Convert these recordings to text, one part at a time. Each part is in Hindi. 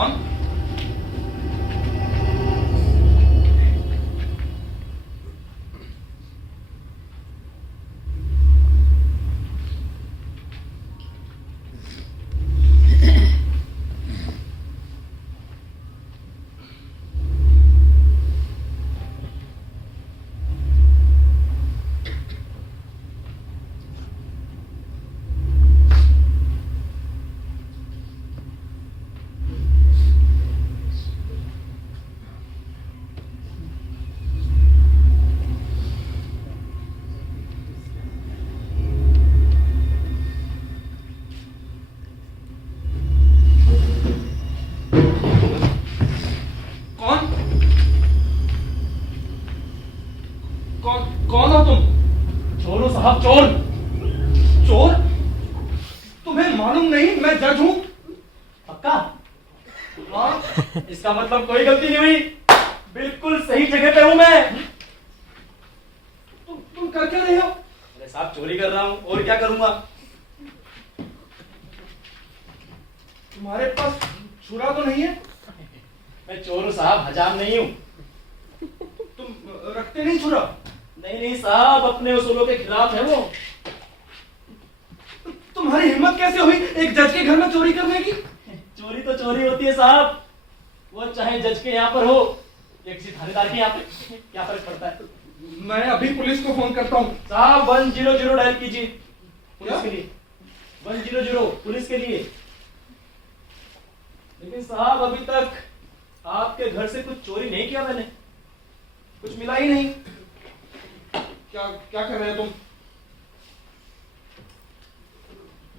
कौन? कौन हो तुम? चोर हो साहब, चोर। चोर? तुम्हें मालूम नहीं मैं जज हूं? पक्का? हाँ, इसका मतलब कोई गलती नहीं हुई, बिल्कुल सही जगह पे हूं मैं। तुम कर क्या रहे हो? अरे साहब, चोरी कर रहा हूं, और क्या करूंगा। तुम्हारे पास छुरा तो नहीं है? मैं चोर हूं साहब, हजाम नहीं हूं। तुम रखते नहीं छुरा? नहीं नहीं साहब, अपने उसूलों के खिलाफ है वो। तुम्हारी हिम्मत कैसे हुई एक जज के घर में चोरी करने की? चोरी तो चोरी होती है साहब, वो चाहे जज के यहाँ पर हो या किसी थानेदार के यहाँ पे, क्या फर्क पड़ता है। मैं अभी पुलिस को फोन करता हूँ। साहब 100 डायल कीजिए पुलिस के लिए। 100 पुलिस के लिए। लेकिन साहब अभी तक आपके घर से कुछ चोरी नहीं किया मैंने, कुछ मिला ही नहीं। क्या क्या कर रहे हो तुम?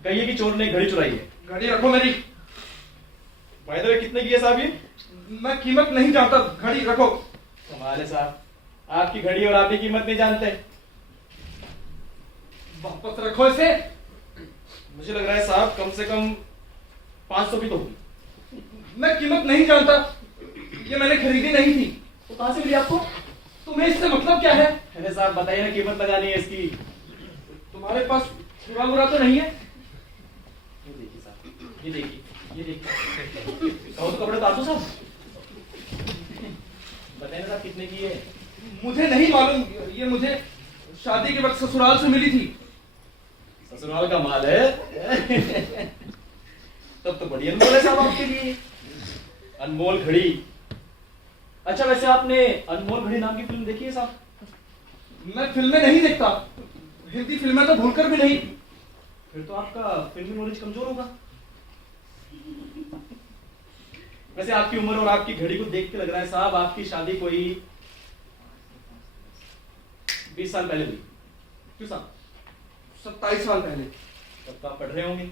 कहिए कि चोर ने घड़ी चुराई है। घड़ी रखो मेरी। बाय द वे कितने की है साहब ये? मैं कीमत नहीं जानता, घड़ी रखो। कमाल है साहब, आपकी घड़ी और आपकी कीमत नहीं जानते। वापस रखो इसे। मुझे लग रहा है साहब कम से कम 500 की तो होगी। मैं कीमत नहीं जानता, ये मैंने खरीदी नहीं थी। तो कहां से मिली आपको? तुम्हें इससे मतलब क्या है? अरे साहब बताइए ना, कीमत लगानी है इसकी। तुम्हारे पास छुरा मुरा तो नहीं है? ये देखिए साहब, ये देखिए, ये देखिए। कहो तो कपड़े उतार दो साहब। बताइए ना साहब कितने की है? मुझे नहीं मालूम, ये मुझे शादी के वक्त ससुराल से मिली थी। ससुराल का माल है। तब तो बढ़िया अनमोल है साहब आपके लिए, अनमोल घड़ी। अच्छा वैसे आपने अनमोल घड़ी नाम की फिल्म देखी है साहब? मैं फिल्में नहीं देखता, हिंदी फिल्में तो भूलकर भी नहीं। फिर तो आपका फिल्मी नॉलेज कमजोर होगा। वैसे आपकी उम्र और आपकी घड़ी को देख के लग रहा है साहब आपकी शादी कोई 20 साल पहले हुई। क्यों साहब? 27 साल पहले। तब तो आप पढ़ रहे होंगे।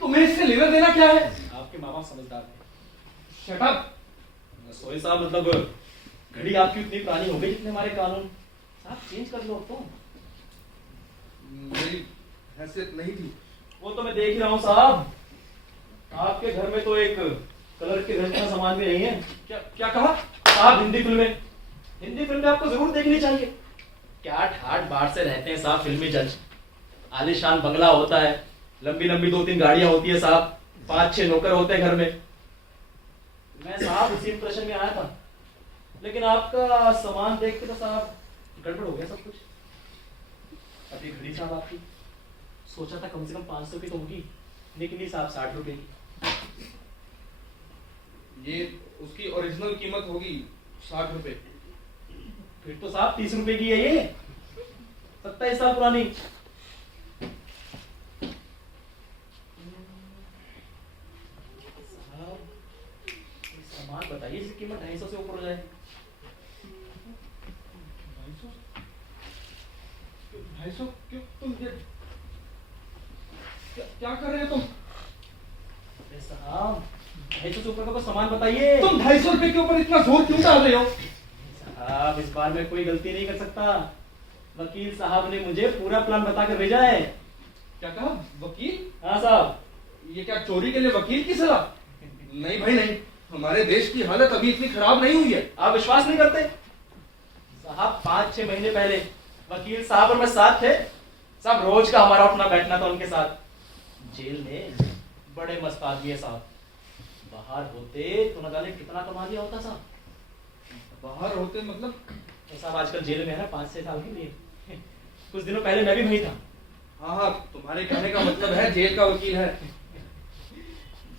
तुम्हें इससे लेना देना क्या है? आपके माँ बाप समझदार थे। Shut up. सॉरी साहब, मतलब घड़ी आपकी उतनी पुरानी हो गई जितने हमारे कानून। साहब चेंज कर लो तो। मेरी हैसियत नहीं थी। वो तो मैं देख रहा हूँ साहब, आपके घर में तो एक कलर के घर का सामान भी नहीं है। क्या क्या कहा? साहब हिंदी फिल्में आपको जरूर देखनी चाहिए। क्या ठाट बाट से रहते हैं साहब फिल्मी जज। आलीशान बंगला होता है, लंबी लंबी 2-3 गाड़ियां होती है साहब, 5-6 नौकर होते हैं घर में। मैं साहब उसी इंप्रेशन में आया था, लेकिन आपका सामान देख के तो साहब गड़बड़ हो गया सब कुछ। अभी घड़ी साहब आपकी सोचा था कम से कम 500 की तो होगी, लेकिन ये साहब 60 रुपए की। ये उसकी ओरिजिनल कीमत होगी 60 रुपए। फिर तो साहब 30 रुपए की है ये, 27 साल पुरानी। सामान बताइए जिसकी कीमत 250 से ऊपर हो जाए। 250? क्यों तुम ये क्या कर रहे हो तुम? अरे साहब 250 से ऊपर का कोई सामान बताइए। तुम 250 रुपए के ऊपर इतना जोर क्यों डाल रहे हो? साहब इस बार मैं कोई गलती नहीं कर सकता, वकील साहब ने मुझे पूरा प्लान बता कर भेजा है। क्या कहा? वकील? हाँ साहब। ये क्या चोरी के लिए वकील की सलाह? नहीं भाई नहीं, हमारे देश की हालत अभी इतनी खराब नहीं हुई है। आप विश्वास नहीं करते साहब? 5-6 महीने पहले वकील साहब और मैं साथ थे साहब, रोज का हमारा उठना बैठना था उनके साथ। जेल में बड़े मस्त आदमी है साहब, बाहर होते तो न जाने कितना कमा लिया होता साहब। बाहर होते मतलब? तो साहब आजकल जेल में है ना 5-6 साल के लिए। कुछ दिनों पहले मैं भी वही था। हाँ हाँ, तुम्हारे कहने का मतलब है जेल का वकील है।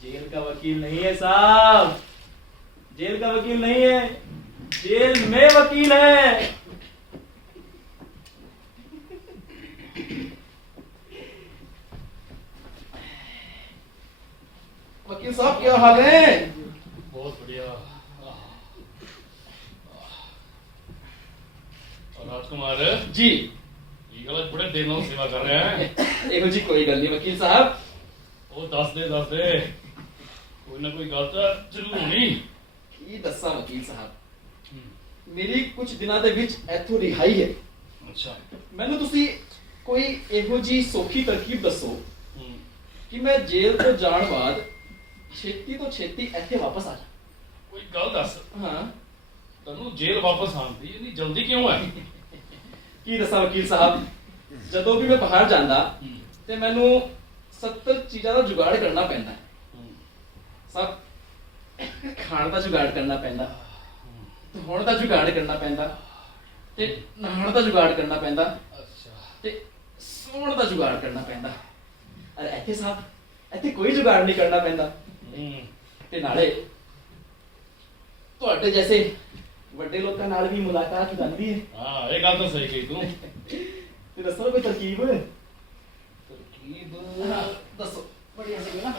जेल का वकील नहीं है साहब, जेल का वकील नहीं है, जेल में वकील है। वकील साहब क्या हाल है? बहुत बढ़िया। और राजकुमार जी। ये गलत बड़े दिनों सेवा कर रहे हैं। देखो जी, कोई गल नहीं वकील साहब। वो दस दे कोई ना कोई गल तो जरूर होनी। ਕੀ ਦੱਸਾਂ ਵਕੀਲ ਸਾਹਿਬ, ਮੇਰੀ ਕੁਝ ਦਿਨਾਂ ਦੇ ਵਿੱਚ ਇੱਥੋਂ ਰਿਹਾਈ ਹੈ। अच्छा। ਮੈਨੂੰ ਤੁਸੀਂ ਕੋਈ ਇਹੋ ਜੀ ਸੌਖੀ ਤਰਕੀਬ ਦੱਸੋ ਕਿ ਮੈਂ ਜੇਲ੍ਹ ਤੋਂ ਜਾਣ ਬਾਅਦ ਛੇਤੀ ਤੋਂ ਛੇਤੀ ਇੱਥੇ ਵਾਪਸ ਆ ਜਾ। कोई गल दस, ਹਾਂ, तेनू जेल वापस आने दी इतनी जल्दी क्यों है? ਕੀ ਦੱਸਾਂ ਵਕੀਲ ਸਾਹਿਬ, ਜਦੋਂ ਵੀ ਮੈਂ ਬਾਹਰ ਜਾਂਦਾ ਤੇ ਮੈਨੂੰ 70 ਚੀਜ਼ਾਂ ਦਾ ਜੁਗਾੜ ਕਰਨਾ ਪੈਂਦਾ ਹੈ। ਸਭ ਖਾਣ ਦਾ ਜੁਗਾੜ ਕਰਨਾ ਪੈਂਦਾ, ਧੋਣ ਦਾ ਜੁਗਾੜ ਕਰਨਾ ਪੈਂਦਾ, ਤੇ ਨਹਾਉਣ ਦਾ ਜੁਗਾੜ ਕਰਨਾ ਪੈਂਦਾ, अच्छा। ਤੇ ਸੌਣ ਦਾ ਜੁਗਾੜ ਕਰਨਾ ਪੈਂਦਾ। ਅਰੇ ਇੱਥੇ ਸਾਹਿਬ, ਇੱਥੇ ਕੋਈ ਜੁਗਾੜ ਨਹੀਂ ਕਰਨਾ ਪੈਂਦਾ। ਤੇ ਨਾਲੇ ਤੁਹਾਡੇ ਜੈਸੇ ਵੱਡੇ ਲੋਕਾਂ ਨਾਲ ਵੀ ਮੁਲਾਕਾਤ ਹੋ ਜਾਂਦੀ ਹੈ। हाँ ये गल तो सही कही तू। ਤੇ ਦੱਸੋ ਕੋਈ ਤਰਕੀਬ? ਤਰਕੀਬ ਦੱਸੋ, ਬੜੀ ਹਸੀ ਨਾ।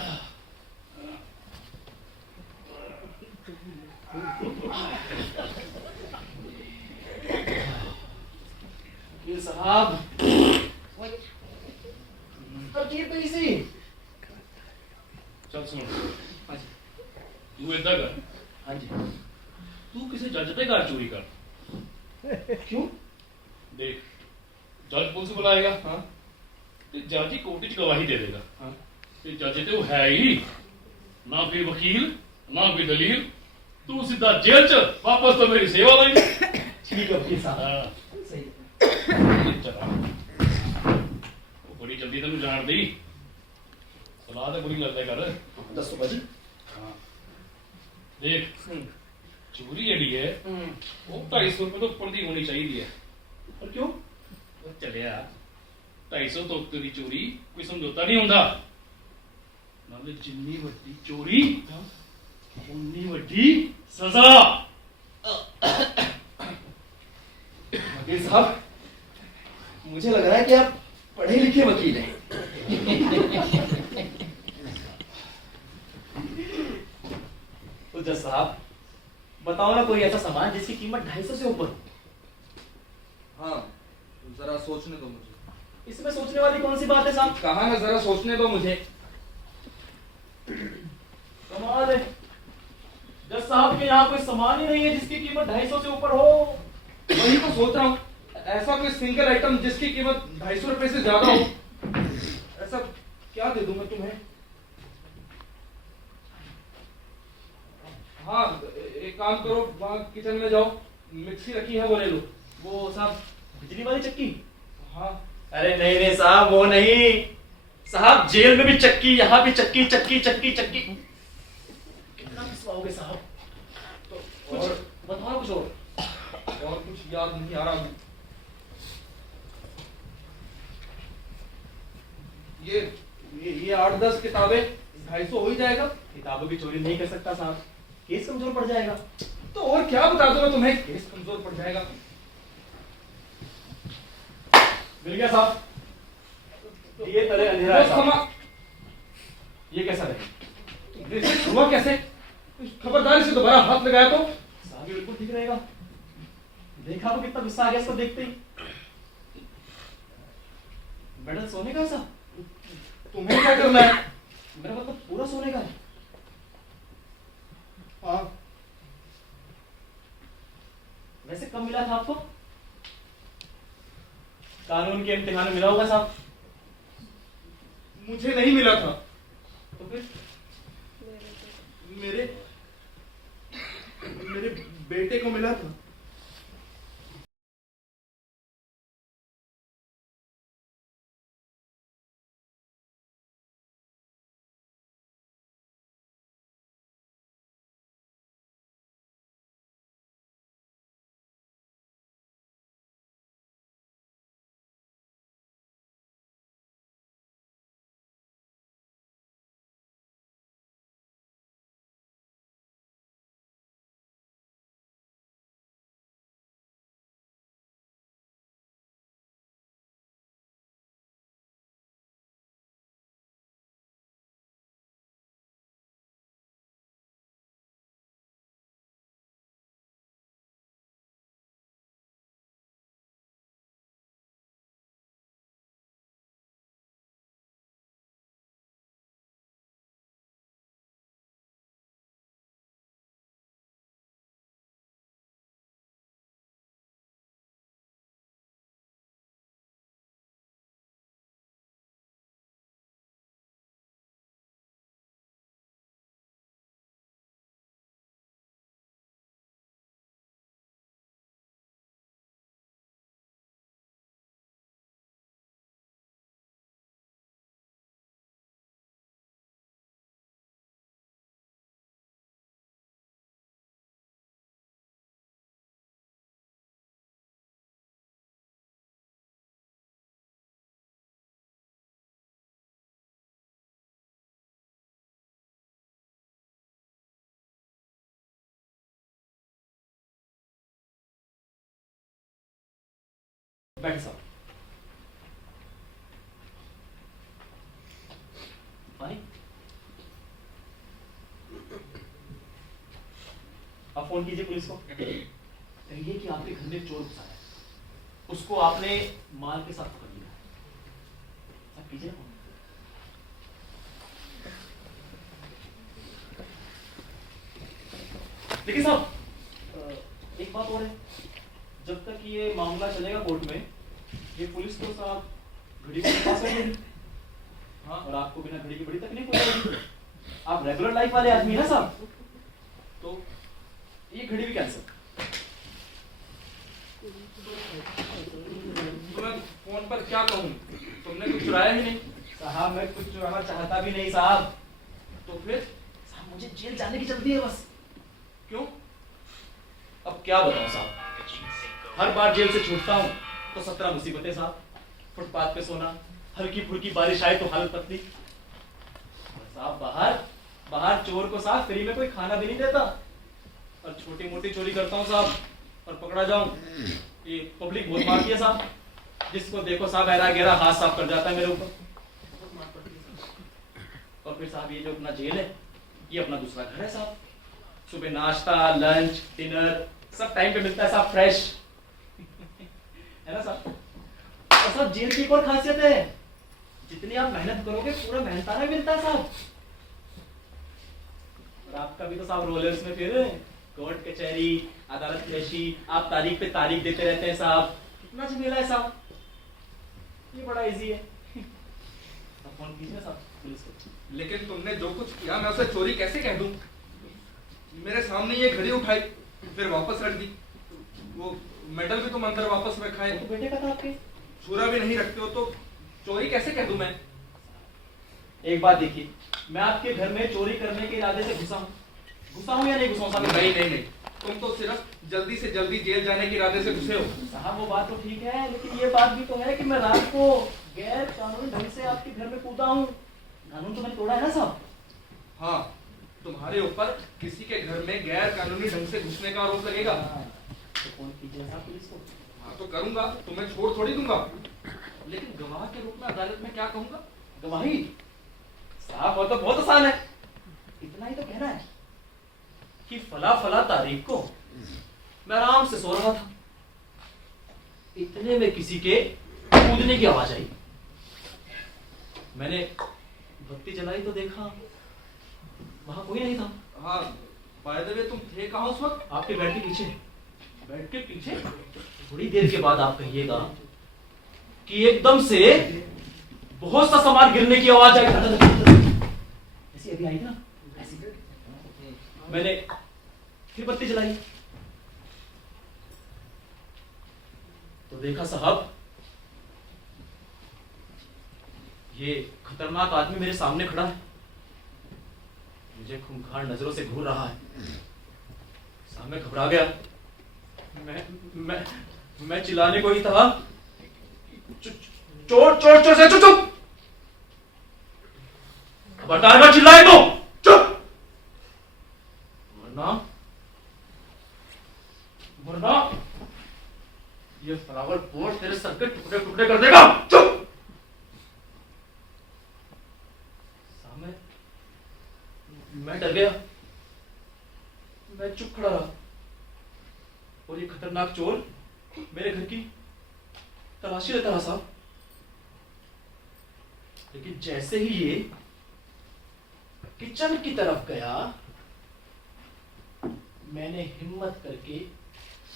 वकील साहब, तरकीब तो इसी। चल सुन, हाँ जी। तू इदा कर, हाँ जी। तू किसी जज के घर चोरी कर। क्यों? देख, जज पुलिस बुलाएगा, हाँ ते जज ही कोर्ट च गवाही दे देगा। हाँ। ते जज ते वो है ही ना, कोई वकील ना कोई दलील। तू सीधा जेल च वापस तो मेरी सेवा लगी। ठीक है वकील साहब, हाँ सही। चला, वो बड़ी जल्दी तेन जान दी। सलाह तो बुरी लगता कर। दसो भाजी। हाँ देख, चोरी जड़ी है वो 250 रुपए तो ऊपर दी होनी चाहिए है। और क्यों? वो चलिया 250 तो उत्ते दी चोरी कोई समझौता नहीं होंदा। नाले जिन्नी वड्डी चोरी उन्नी वड्डी सजा। वकील साहब, मुझे लग रहा है कि आप पढ़े लिखे वकील हैं। तो जज साहब बताओ ना कोई ऐसा सामान जिसकी कीमत 250 से ऊपर हो। हाँ, जरा सोचने दो मुझे। इसमें सोचने वाली कौन सी बात है साहब? कहा ना, जरा सोचने दो मुझे। कमाल है, जज साहब के यहाँ कोई सामान ही नहीं है जिसकी कीमत 250 से ऊपर हो। वही तो सोच रहा हूँ, ऐसा कोई सिंगल आइटम जिसकी कीमत 250 रुपए से ज्यादा हो। ऐसा क्या दे दूं मैं तुम्हें? हाँ, एक काम करो, वहाँ किचन में जाओ, मिक्सी रखी है वो ले लो। वो साहब बिजली वाली चक्की? हाँ। अरे नहीं नहीं साहब, वो नहीं साहब, जेल में भी चक्की, यहाँ भी चक्की चक्की चक्की चक्की। कितना पिसवाओगे साहब? तो कुछ और बताओ ना कुछ और कुछ याद नहीं आ रहा। ये 8-10 किताबें, 250 हो ही जाएगा। किताबों की चोरी नहीं कर सकता साहब, केस कमजोर पड़ जाएगा। तो और क्या बता दूं मैं तुम्हें, केस कमजोर पड़ जाएगा। मिल गया साहब। ये तले अंधेरा है बस साहब। ये कैसा रहे? ब्रेसलेट हुआ कैसे? खबरदारी से दोबारा हाथ लगाया तो। साहब ये बिल्कुल ठीक रहेगा। देखा तो कितना गुस्सा आ गया इसको देखते ही। मेडल सोने का है साहब? तुम्हें क्या करना है? मेरा मतलब पूरा सोने का है। हाँ। वैसे कब मिला था आपको? कानून के इम्तिहान में मिला होगा साहब। मुझे नहीं मिला था। तो फिर मेरे मेरे बेटे को मिला था। बैठ साहब। पानी। आप फोन कीजिए पुलिस को, कहिए कि आपके घर में चोर घुसा है, उसको आपने माल के साथ पकड़ लिया है। आप कीजिए ना। लेकिन साहब एक बात और है, जब तक ये मामला चलेगा कोर्ट में, ये पुलिस तो साहब घड़ी के पास रहेगी। हाँ, और आपको बिना घड़ी की बड़ी तकलीफ हो जाएगी। आप रेगुलर लाइफ वाले आदमी है ना साहब, तो ये घड़ी भी कैंसिल। तो मैं फोन पर क्या कहूँ, तुमने कुछ चुराया ही नहीं। साहब मैं कुछ चुराना चाहता भी नहीं साहब। तो फिर साहब मुझे जेल जाने की जल्दी है बस। क्यों? अब क्या बताऊं साहब, हर बार जेल से छूटता हूँ तो 17 मुसीबतें साहब। फुटपाथ पे सोना, हल्की फुल्की बारिश आए तो हालत पतली। और साहब बाहर चोर को साहब फ्री में कोई खाना भी नहीं देता। और छोटी मोटी चोरी करता हूँ साहब, और पकड़ा जाऊं, ये पब्लिक बहुत मारती है साहब। जिसको देखो साहब ऐरा गहरा हाथ साफ कर जाता है मेरे ऊपर। बहुत मार पड़ती है साहब। और फिर साहब ये जो अपना जेल है, ये अपना दूसरा घर है साहब। सुबह नाश्ता, लंच, डिनर सब टाइम पे मिलता है साहब, फ्रेश है ना साहब। और साहब जेल की एक और खासियत है, जितनी आप मेहनत करोगे पूरा मेहनताना मिलता है साहब। और आपका भी तो साहब रोलर्स में फिर कोर्ट कचहरी, अदालत पेशी, आप तारीख पे तारीख देते रहते हैं साहब। कितना झमेला है साहब, ये बड़ा इजी है। अब फोन कीजिए साहब पुलिस को। लेकिन तुमने जो कुछ किया, मैं उसे चोरी कैसे कह दूं? मेरे सामने ये घड़ी उठाई, फिर वापस रख दी। वो मेडल भी तुम अंदर वापस रखा है। तो बेटे का था आपके, छुरा भी नहीं रखते हो, तो चोरी कैसे कह दूं मैं? एक बात देखिए, मैं आपके घर में चोरी करने के इरादे से घुसा हूँ या नहीं घुसा हूँ साहब? नहीं, तुम तो सिर्फ जल्दी से जल्दी जेल जाने के इरादे से घुसे हो। साहब वो बात तो ठीक है, लेकिन ये बात भी तो है कि मैं रात को गैर कानूनी ढंग से आपके घर में कूदा हूँ। कानून तो मैंने तोड़ा है ना साहब? हाँ, तुम्हारे ऊपर किसी के घर में गैर कानूनी ढंग से घुसने का आरोप लगेगा। तो फोन कीजिए साहब पुलिस को। हाँ तो करूंगा, तुम्हें छोड़ थोड़ी दूंगा। लेकिन गवाह के रूप में अदालत में क्या कहूंगा? गवाही साहब वो तो बहुत आसान है, इतना ही तो कहना है कि फला तारीख को मैं आराम से सो रहा था, इतने में किसी के कूदने की आवाज आई। मैंने बत्ती जलाई तो देखा वहां कोई नहीं था। हाँ, बाय द वे तुम थे कहाँ उस वक्त? आपके बेड के पीछे। बेड के पीछे? थोड़ी देर के बाद आप कहिएगा कि एकदम से बहुत सा सामान गिरने की आवाज आई। ऐसी अभी आई ना, ऐसी। मैंने फिर बत्ती जलाई तो देखा साहब, ये खतरनाक आदमी मेरे सामने खड़ा है, मुझे खूंखार नजरों से घूर रहा है। साहब मैं घबरा गया। मैं चिल्लाने को ही था, चोर चोर चोर से चुप चुप, खबरदार मत चिल्लाए तो, चुप, वरना ये फ्लावर पोट तेरे सर के टुकड़े टुकड़े कर देगा। चुप। सामने मैं डर गया, मैं चुप खड़ा रहा और ये खतरनाक चोर मेरे घर की तलाशी लेता रहा साहब। लेकिन जैसे ही ये किचन की तरफ गया, मैंने हिम्मत करके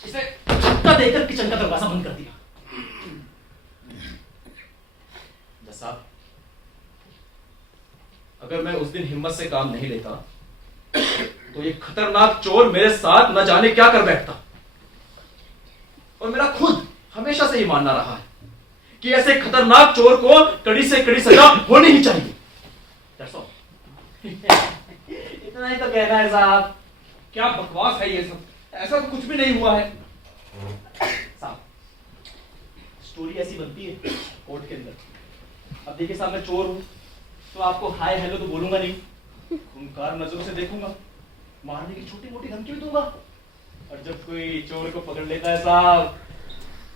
इसे धक्का देकर किचन का दरवाजा बंद कर दिया। साहब अगर मैं उस दिन हिम्मत से काम नहीं लेता तो ये खतरनाक चोर मेरे साथ न जाने क्या कर बैठता। और मेरा खुद हमेशा से ही मानना रहा है कि ऐसे खतरनाक चोर को कड़ी से कड़ी सजा होनी ही चाहिए। इतना ही तो कहना है साहब। क्या बकवास है ये सब, ऐसा तो कुछ भी नहीं हुआ है। साहब स्टोरी ऐसी बनती है कोर्ट के अंदर। अब देखिए साहब, मैं चोर हूं तो आपको हाय हेलो तो बोलूंगा नहीं, खूंखार नजरों से देखूंगा, मारने की छोटी मोटी धमकी भी दूंगा। और जब कोई चोर को पकड़ लेता है साहब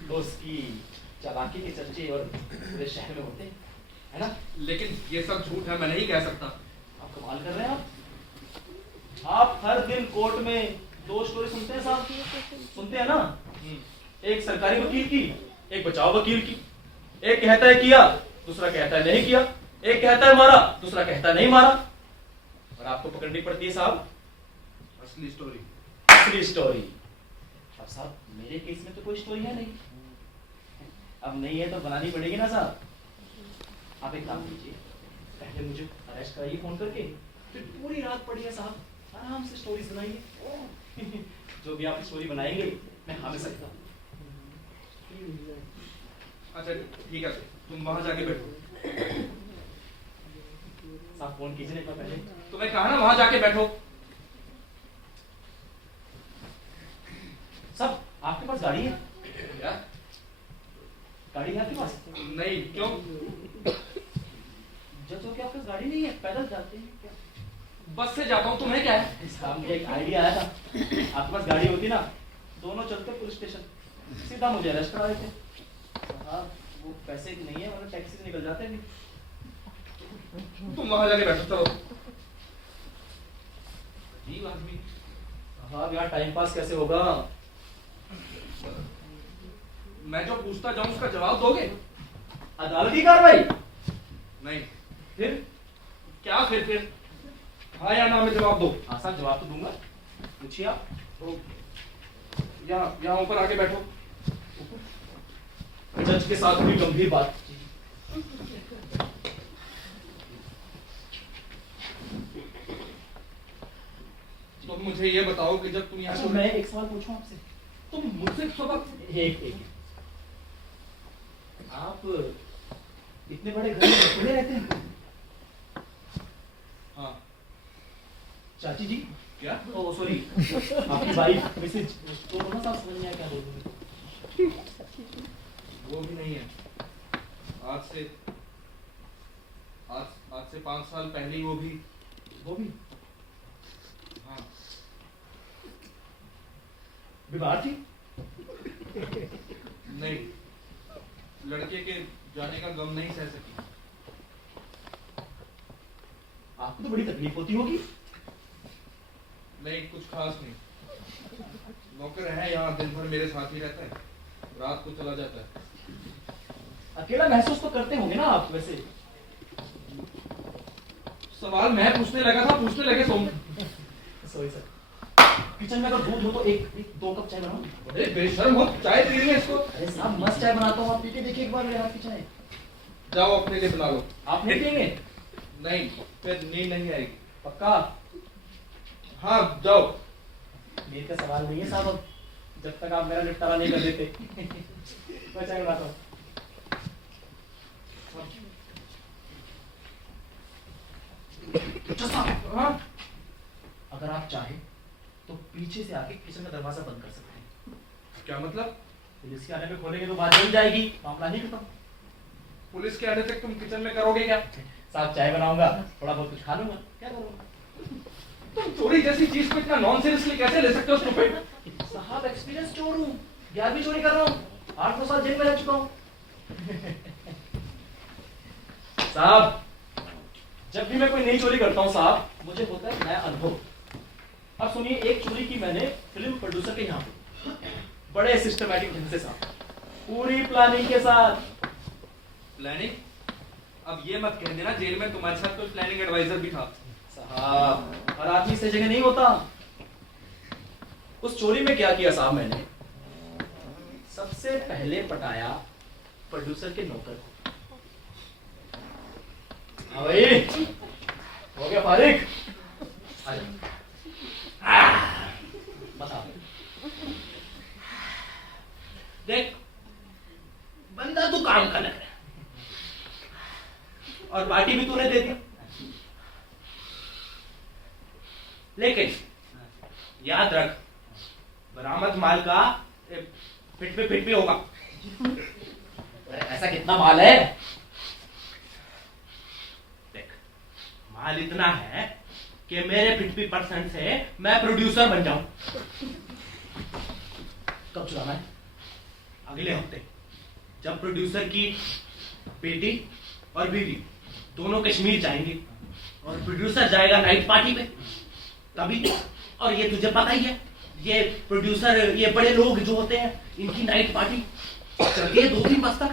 तो उसकी चालाकी के चर्चे और पूरे शहर में होते हैं, है ना? लेकिन ये सब झूठ है, मैं नहीं कह सकता। आप कमाल कर रहे हैं आप हर दिन कोर्ट में 2 स्टोरी सुनते हैं साहब, सुनते हैं ना? एक सरकारी वकील की, एक बचाव वकील की। एक कहता है किया, दूसरा कहता है नहीं किया। एक कहता है मारा, दूसरा कहता है नहीं मारा। और आपको पकड़नी पड़ती है साहब असली स्टोरी। असली स्टोरी। अब साहब मेरे केस में तो कोई स्टोरी है नहीं, अब नहीं है तो बनानी पड़ेगी ना साहब। आप एक काम कीजिए, पहले मुझे अरेस्ट कराइए फोन करके, फिर पूरी रात पढ़िए साहब, आराम से स्टोरी सुनाइए। जो भी आप स्टोरी बनाएंगे मैं हाँ में सकता हूँ। अच्छा ठीक है, तुम वहां जाके बैठो। साहब फोन कीजिए एक बार पहले। तुम्हें कहा ना वहां जाके बैठो। साहब आपके पास गाड़ी है? क्या? गाड़ी है आपके पास? नहीं, क्यों? जज हो के आपके पास गाड़ी नहीं है, पैदल जाते हैं क्या? बस से जाता हूँ, तुम्हें क्या है? साहब मुझे एक आइडिया आया था, आपके पास गाड़ी होती ना, दोनों चलते पुलिस स्टेशन, सीधा मुझे अरेस्ट करा देते। साहब वो पैसे नहीं है, वरना टैक्सी से निकल जाते हैं। तुम वहां जाके बैठो, चलो। अजीब आदमी। हाँ यार टाइम पास कैसे होगा? मैं जो पूछता जाऊं उसका जवाब दोगे? अदालती कार्रवाई? नहीं। फिर क्या फिर? हाँ या ना में जवाब दो। हाँ साहब जवाब तो दूंगा, पूछिए आप। तो यहाँ ऊपर आके बैठो। जज के साथ भी गंभीर बात। तो मुझे ये बताओ कि जब तुम यहाँ अच्छा मैं एक सवाल पूछूं आपसे? तुम मुझसे सबक एक आप इतने बड़े घर में अकेले रहते हैं? हाँ। चाची जी क्या? ओ सॉरी आपकी वाइफ मिसेज, तो ना साहब समझ नहीं आया क्या बोल रहे हैं। वो भी नहीं है। आज से 5 साल पहले ही वो भी। हाँ। बीमार थी? नहीं, लड़के के जाने का गम नहीं सह सकी। आपको तो बड़ी तकलीफ होती होगी। नहीं, कुछ खास नहीं। नौकर है यहाँ, दिन भर मेरे साथ ही रहता है, रात को चला जाता है। अकेला महसूस तो करते होंगे ना आप वैसे? सवाल मैं पूछने लगा था, पूछने लगे तुम। Sorry sir. किचन में अगर दूध हो तो एक 2 कप चाय बनाओ। अरे बेशर्म हो, चाय पी रही है इसको। अरे साहब मस्त चाय बनाता हूँ, आप पी के देखिए एक बार मेरे हाथ की चाय। जाओ अपने लिए बना लो। आप नहीं पिएंगे? नहीं, फिर नींद नहीं आएगी। पक्का? हाँ जाओ। नींद का सवाल नहीं है साहब, अब जब तक आप मेरा निपटारा नहीं कर देते। मैं चाय बनाता हूँ। हाँ, अगर आप चाहें तो पीछे से आके किचन का दरवाजा बंद कर सकते हैं। क्या मतलब? पुलिस के आने पे खोलेंगे तो बात बन जाएगी, मामला नहीं खत्म। पुलिस के आने तक तुम किचन में करोगे क्या? साहब चाय बनाऊंगा, थोड़ा बहुत कुछ खा लूंगा, क्या करूंगा? तुम चोरी जैसी चीज को इतना नॉन सीरियसली कैसे ले सकते हो स्टूपिड? साहब एक्सपीरियंस चोर हूँ, 11वीं चोरी कर रहा हूँ, 8-9 साल जेल में रह चुका हूँ। साहब जब भी मैं कोई नई चोरी करता हूँ साहब, मुझे होता है नया अनुभव। अब सुनिए, एक चोरी की मैंने फिल्म प्रोड्यूसर के यहाँ पे, बड़े सिस्टमैटिक ढंग से साहब, पूरी प्लानिंग के साथ। प्लानिंग? अब ये मत कह देना जेल में तुम्हारे साथ कोई प्लानिंग एडवाइजर भी था। साहब हर आदमी से जगह नहीं होता। उस चोरी में क्या किया साहब, मैंने सबसे पहले पटाया प्रोड्यूसर के नौकर को। हाँ भाई, हो गया फारिग? बता देख, बंदा तू काम का लग रहा है और पार्टी भी तूने दे दी, लेकिन याद रख बरामद माल का फिट भी होगा। ऐसा कितना माल है? देख, माल इतना है कि मेरे 50% से मैं प्रोड्यूसर बन जाऊं। कब चुराना है? अगले हफ्ते, जब प्रोड्यूसर की बेटी और बीवी दोनों कश्मीर जाएंगे और प्रोड्यूसर जाएगा नाइट पार्टी पे, तभी। और ये तुझे पता ही है, ये प्रोड्यूसर, ये बड़े लोग जो होते हैं, इनकी नाइट पार्टी चलती है 2-3 बजे तक।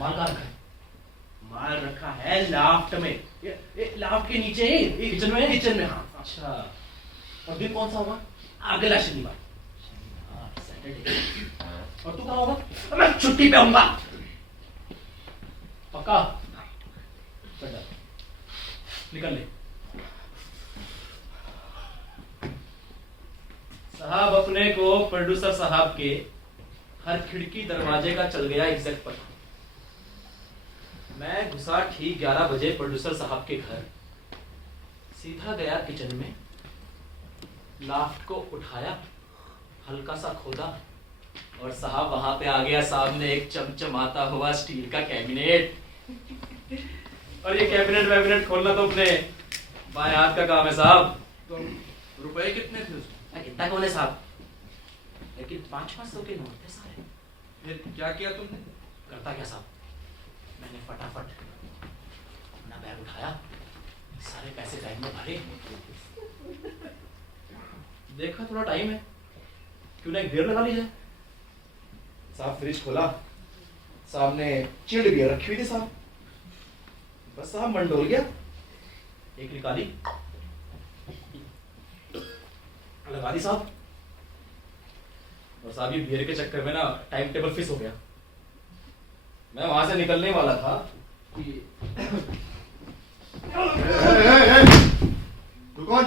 माल कहाँ रखा है? माल रखा है लाफ्ट में, ये लाफ्ट के नीचे ही, किचन में। किचन में, हाँ। अच्छा, और दिन कौन सा होगा? अगला शनिवार, सैटरडे। और तू कहाँ होगा? मैं छुट्टी पे होऊंगा। पक्का? चल जा, निकल ले। साहब अपने को प्रोड्यूसर साहब के हर खिड़की दरवाजे का चल गया एग्जैक्ट पता। मैं घुसा ठीक 11 बजे प्रोड्यूसर साहब के घर, सीधा गया किचन में, लाफ्ट को उठाया, हल्का सा खोदा, और साहब वहां पे आ गया सामने एक चमचमाता हुआ स्टील का कैबिनेट। और ये कैबिनेट खोलना तो अपने बाएं हाथ का काम है साहब। तो रुपए कितने थे उसमें? इतना कौन है साहब, लेकिन 500 के नोट थे सारे। फिर क्या किया तुमने? करता क्या साहब, मैंने फटाफट अपना बैग उठाया, सारे पैसे बैग में भरे, देखा थोड़ा टाइम है, क्यों ना एक बियर लगा ली जाए। साहब फ्रिज खोला, सामने चिल्ड बियर रखी हुई थी साहब। बस साहब मन डोल गया, एक निकाली, लगा दी साहब। और साहब ये बियर के चक्कर में ना टाइम टेबल फिक्स हो गया। मैं वहां से निकलने वाला था कि तू कौन?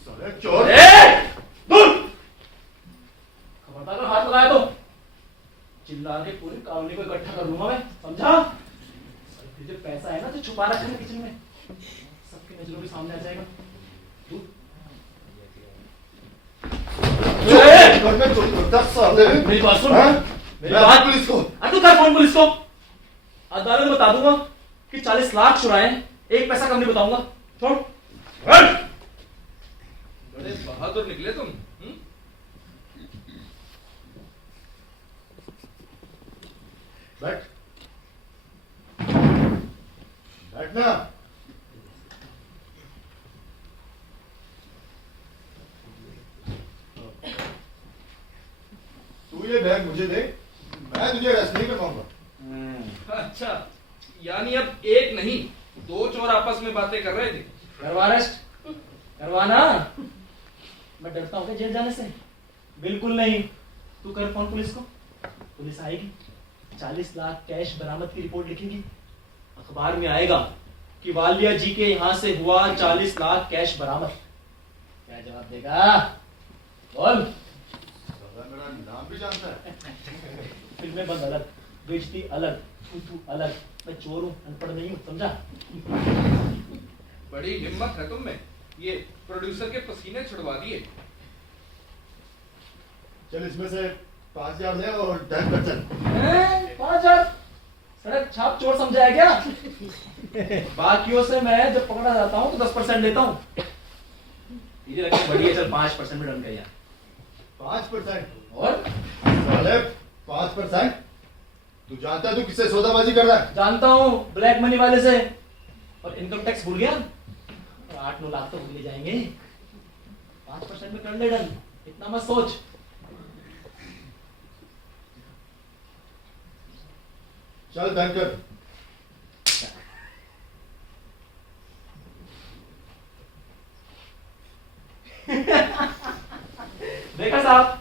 साले चोर! दूर! खबरदार हाथ लगाया तो चिल्ला के पूरी कॉलोनी को इकट्ठा कर लूंगा मैं, समझा? जो पैसा है ना जो छुपा रखा है किचन में, सबके नजरों के सामने आ जाएगा। घर में चोरी करता साले। मेरी बात सुन, हाँ? मेरी मैं बात। पुलिस को। तू कर फोन पुलिस को, अदालत में बता दूंगा कि 40 लाख चुराए, एक पैसा कम नहीं बताऊंगा। छोड़। बड़े बहादुर निकले तुम। बैठ। बैठना। तू ये बैग मुझे दे, मैं तुझे अरेस्ट नहीं करवाऊंगा। अच्छा, यानी अब एक नहीं 2 चोर आपस में बातें कर रहे थे। करवा अरेस्ट, करवाना। मैं डरता हूँ जेल जाने से? बिल्कुल नहीं। तू कर फोन पुलिस को, पुलिस आएगी, 40 लाख कैश बरामद की रिपोर्ट लिखेगी, अखबार में आएगा कि वालिया जी के यहां से हुआ 40 लाख कैश बरामद। क्या जवाब देगा? बोल। मेरा नाम भी जानता है। फिल्में बंद अलग, बेइज्जती अलग, तू अलग। मैं चोर हूँ, अनपढ़ नहीं हूँ, समझा? बड़ी हिम्मत है तुम में, ये प्रोड्यूसर के पसीने छुड़वा दिए। चल इसमें से 5,000 ले और 10%। 5,000 सड़क छाप चोर समझाया क्या? बाकियों से मैं जब पकड़ा जाता हूँ तो 10% लेता हूँ। ये रकम बड़ी है, चल 5% में डन कर यार। 5%? और साले 5%? तू जानता है तू किससे सौदाबाजी कर रहा है? जानता हूँ, ब्लैक मनी वाले से। और इनकम टैक्स भूल गया? 8-9 लाख तो भूल जाएंगे। 5% में कर ले डन, इतना मत सोच। चल डन कर। देखा साहब,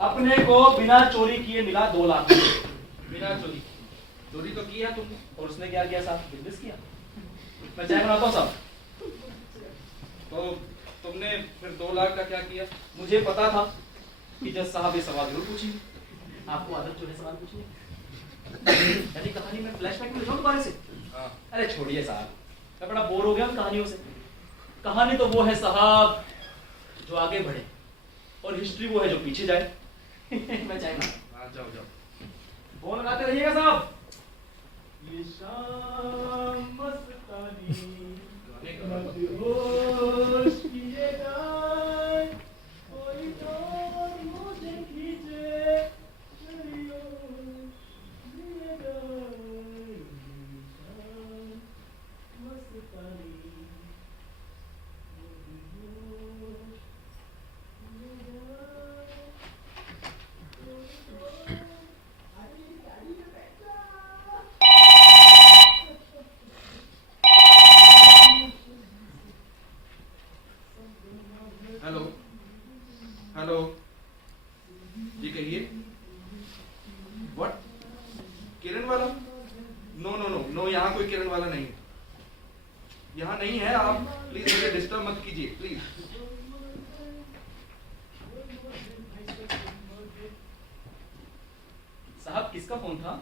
अपने को बिना चोरी किए मिला 2 लाख। बिना चोरी, चोरी तो की है तुमने। और उसने क्या किया साहब? बिजनेस किया। मैं चाय बनाता हूँ साहब। तो तुमने फिर 2 लाख का क्या किया? मुझे पता था कि जज साहब ये सवाल जरूर पूछेंगे। आपको आदत जो है सवाल पूछने, यानी कहानी में फ्लैशबैक में जाऊं दोबारा से? हाँ। अरे छोड़िए साहब, मैं बड़ा बोर हो गया उन कहानियों से। कहानी तो वो है साहब जो आगे बढ़े, और हिस्ट्री वो है जो पीछे जाए। मैं चाहे ना। हाँ, जाओ जाओ। फोन लगाते रहिएगा साहब। ये शाम मस्तानी गाने का मदहोश किए जाए वाला नहीं है, यहाँ नहीं है। आप प्लीज मुझे डिस्टर्ब मत कीजिए प्लीज। साहब किसका फोन था?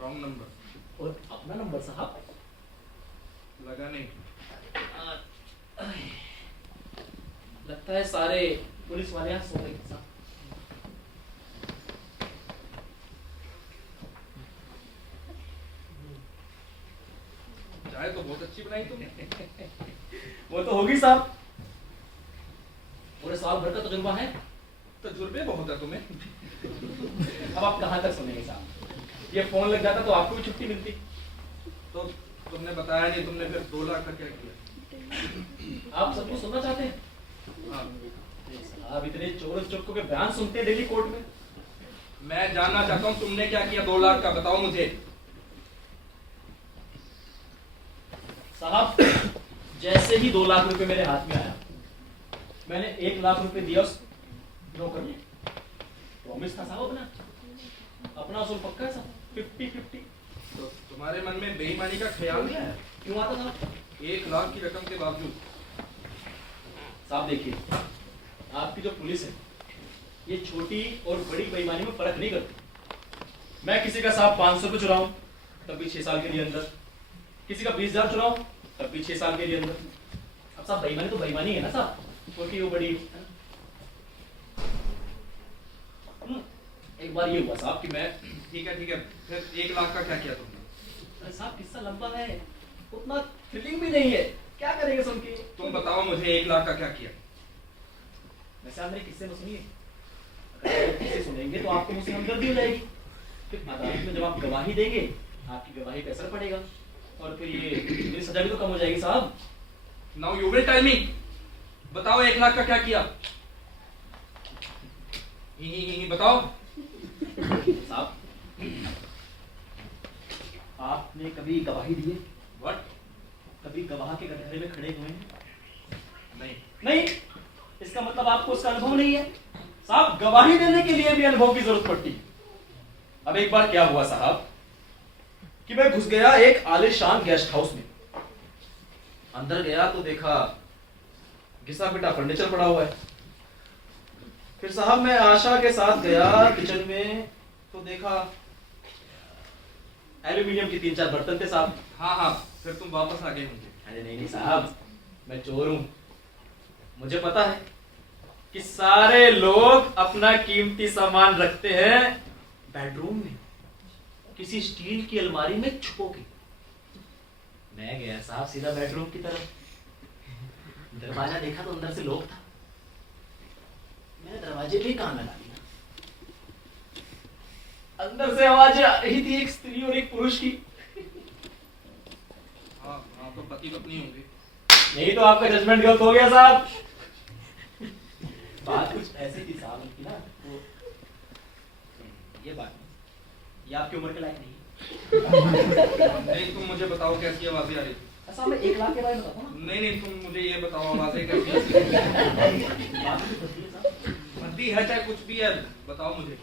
Wrong number. और अपना नंबर साहब? लगा नहीं। लगता है सारे पुलिस वाले यहाँ सो गए साहब। चाय तो बहुत अच्छी बनाई तुमने। वो तो होगी साहब, पूरे साल भर का तजुर्बा है। तजुर्बे बहुत है तुम्हें। अब आप कहाँ तक सुनेंगे साहब? ये फोन लग जाता तो आपको भी छुट्टी मिलती। तो तुमने बताया नहीं, तुमने फिर 2 लाख का क्या किया? आप सब कुछ सुनना चाहते हैं? हाँ, साहब इतने चोर चुक्कों के बयान सुनते हैं डेली कोर्ट में। मैं जानना चाहता हूँ तुमने क्या किया 2 लाख का, बताओ मुझे। साहब जैसे ही 2 लाख रुपए मेरे हाथ में आया, मैंने 1 लाख रुपए दिया उस ब्रोकर को। प्रॉमिस था साहब अपना असूल पक्का है साहब, 50-50। तो तुम्हारे मन में बेईमानी का ख्याल नहीं है? क्यों आता साहब? 1 लाख की रकम के बावजूद। साहब देखिए, आपकी जो पुलिस है ये छोटी और बड़ी बेईमानी में फर्क नहीं करती। मैं किसी का साहब 500 रुपये चुराऊं तब भी 6 साल के लिए अंदर, किसी का 20,000 चुराऊं तब भी 6 साल के लिए अंदर। अब साहब बेईमानी तो बेईमानी है ना साहब, छोटी वो बड़ी। एक बार ये हुआ साहब कि मैं, ठीक है, फिर 1 लाख का क्या किया तुमने? अरे साहब किस्सा लंबा है, उतना थ्रिलिंग भी नहीं है, क्या करेंगे सुन के? तुम बताओ मुझे 1 लाख का क्या किया? वैसे आप मेरे किस्से में सुनिए, अगर आप किस्से सुनेंगे तो आपको मुझसे हमदर्दी हो जाएगी। फिर अदालत में जब आप गवाही देंगे, आपकी गवाही पे असर पड़ेगा और फिर ये मेरी सजा भी तो कम हो जाएगी साहब। Now you will tell me, बताओ 1 लाख का क्या किया? बताओ। साहब आपने कभी गवाही दी है? व्हाट? कभी गवाह के कटघरे में खड़े हुए हैं? नहीं। नहीं, इसका मतलब आपको उसका अनुभव नहीं है। साहब गवाही देने के लिए भी अनुभव की जरूरत पड़ती है। अब एक बार क्या हुआ साहब कि मैं घुस गया एक आलीशान गेस्ट हाउस में। अंदर गया तो देखा घिसा पिटा फर्नीचर पड़ा हुआ है। फिर साहब मैं आशा के साथ गया किचन में तो देखा एल्यूमिनियम की 3-4 बर्तन थे साहब। हाँ, फिर तुम वापस आ गए होंगे। अरे नहीं साहब, मैं चोर हूं। मुझे पता है कि सारे लोग अपना कीमती सामान रखते हैं बेडरूम में, किसी स्टील की अलमारी में छुपो के। मैं गया साहब सीधा बेडरूम की तरफ। दरवाजा देखा तो अंदर से लोग था। मैंने दरवाजे पे कान लगा दिया। अंदर से आवाजें आ रही थी एक स्त्री और एक पुरुष की। हाँ, तो पति पत्नी होंगे। नहीं तो आपका जजमेंट गलत हो गया साहब। बात कुछ ऐसी थी साहब की ना, तो ये बात ये आपकी उम्र के लायक नहीं है। नहीं, तुम मुझे बताओ कैसी आवाजें आ रही थी? ऐसा मैं 1 लाख के बारे में बताऊं ना? नहीं, तुम मुझे ये बताओ आवाजें कैसी आ रही थी? बात कुछ होती है साहब। भद्दी है चाहे कुछ भी है, बताओ मुझे।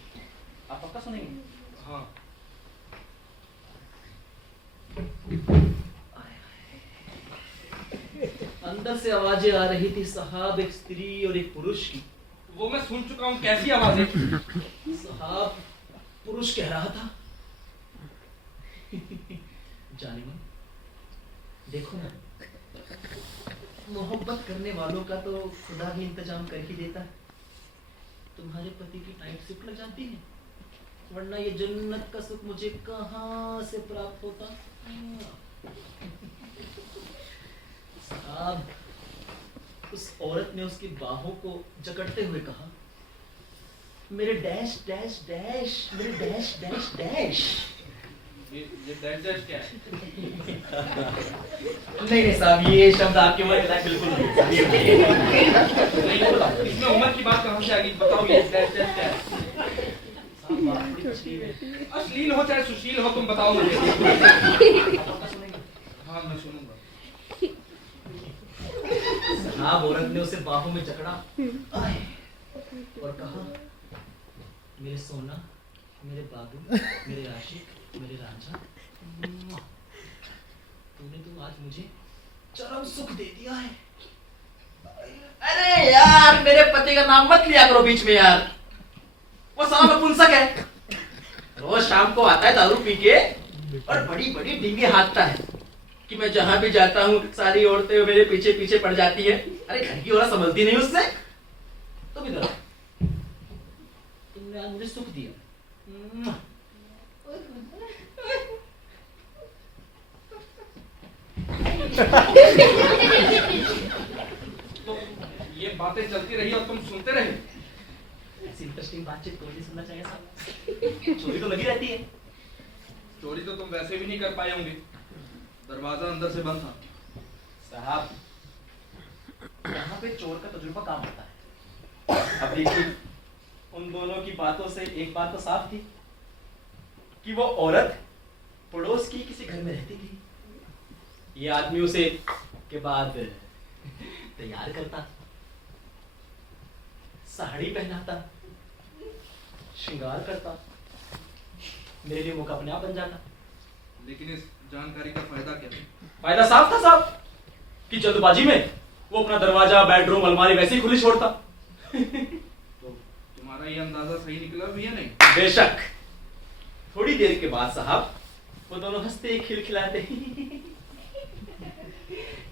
आप पक्का सुनेंगे? हाँ। अंदर से आवाजें आ रही थी साहब एक स्त्री और एक पुरुष की। वो मैं सुन चुका हूँ, कैसी आवाजें? साहब पुरुष कह रहा था, जाने मन देखो ना, मोहब्बत करने वालों का तो खुदा भी इंतजाम कर ही देता है। तुम्हारे पति की नाइट शिफ्ट लग जाती है, वरना ये जन्नत का सुख मुझे कहां से प्राप्त होता। साहब उस औरत ने उसकी बाहों को जकड़ते हुए कहा, मेरे डैश डैश डैश, मेरे डैश डैश डैश। ये डैश क्या है? नहीं साहब, ये शब्द आपकी उम्र के लायक बिल्कुल नहीं। नहीं, बताओ इसमें उम्र की बात कहाँ से आ गई? बताओ ये डैश क्या है? साहब बात बड़ी अश्लील है। अश्लील हो चाहे सुशील हो, तुम बताओ मुझे। आपका सुनेंगे? हाँ, मैं सुनूंगा। साहब औरत ने उसे बाहों में जकड़ा और कहा, मेरे सोना, मेरे बाबू, मेरे आशिक, मेरे राजा। तूने तो आज मुझे चरम सुख दे दिया है। अरे यार, मेरे पति का नाम मत लिया करो बीच में यार। वो साला नपुंसक है, रोज शाम को आता है दारू पी के और बड़ी बड़ी डींगे हाँकता है कि मैं जहां भी जाता हूँ सारी औरतें मेरे पीछे पीछे पड़ जाती है। अरे घर की औरत समझती नहीं उससे। तुम इधर आओ। तुमने आज मुझे सुख दिया। तो ये बातें चलती रही और तुम सुनते रहे। ऐसी इंटरेस्टिंग बातचीत कोई नहीं सुनना चाहिए साहब। चोरी तो लगी रहती है। चोरी तो तुम वैसे भी नहीं कर पाए होंगे, दरवाजा अंदर से बंद था। साहब, यहाँ पे चोर का तजुर्बा काम होता है। अब देखिए, उन दोनों की बातों से एक बात तो साफ थी कि वो औरत पड़ोस की किसी घर में रहती थी। ये आदमी उसे के बाद तैयार करता, साड़ी पहनाता, श्रृंगार करता, मेरे लिए मौका अपने आप बन जाता। लेकिन इस जानकारी का फायदा क्या है? फायदा साफ था साहब कि जल्दबाजी में वो अपना दरवाजा, बेडरूम, अलमारी वैसे ही खुली छोड़ता। तो तुम्हारा ये अंदाजा सही निकला भी है नहीं? बेशक। थोड़ी देर के बाद साहब वो दोनों हंसते खिलखिलाते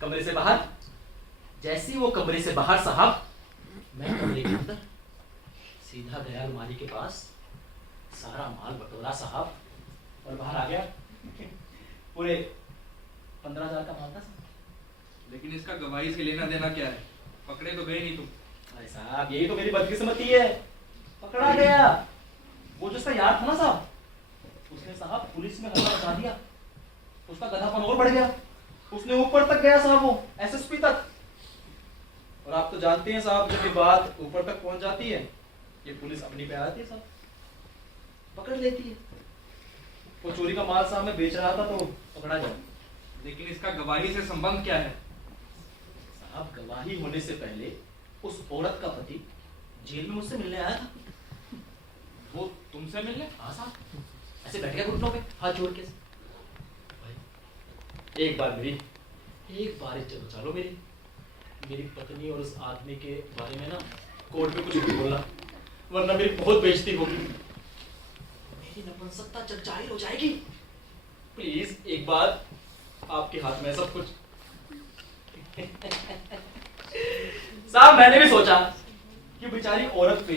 कमरे से बाहर। जैसे ही वो कमरे से बाहर साहब, मैं कमरे के अंदर सीधा गया अलमारी के पास, सारा माल बटोरा साहब और बाहर आ गया। पूरे 15,000 का माल था साहब। लेकिन इसका गवाही से लेना देना क्या है? पकड़े तो गए नहीं तुम। अरे साहब, यही तो मेरी बदकिस्मती है, पकड़ा गया। वो जिसका यार था ना साहब, उसने साहब पुलिस में हल्ला मचा दिया। उसका गधापन और बढ़ गया, उसने ऊपर तक गया साहब, वो एसएसपी तक। और आप तो जानते हैं साहब, जब ये बात ऊपर तक पहुंच जाती है, ये पुलिस अपनी पे आती है साहब, पकड़ लेती है। वो चोरी का माल साहब मैं बेच रहा था तो पकड़ा गया। लेकिन इसका गवाही से संबंध क्या है? साहब, गवाही होने से पहले उस औरत का पति जेल में मुझसे मिलने आया था। वो तुमसे मिलने? हाँ साहब, ऐसे बैठ गया घुटनों पे हाथ जोड़ के। एक बार इज्जत बचा लो मेरी पत्नी और उस आदमी के बारे में ना कोर्ट में कुछ भी बोला, वरना मेरी बहुत बेइज्जती होगी, मेरी नपुंसकता जग जाहिर हो जाएगी। प्लीज एक बार आपके हाथ में सब कुछ। साहब, मैंने भी सोचा कि बेचारी औरत पे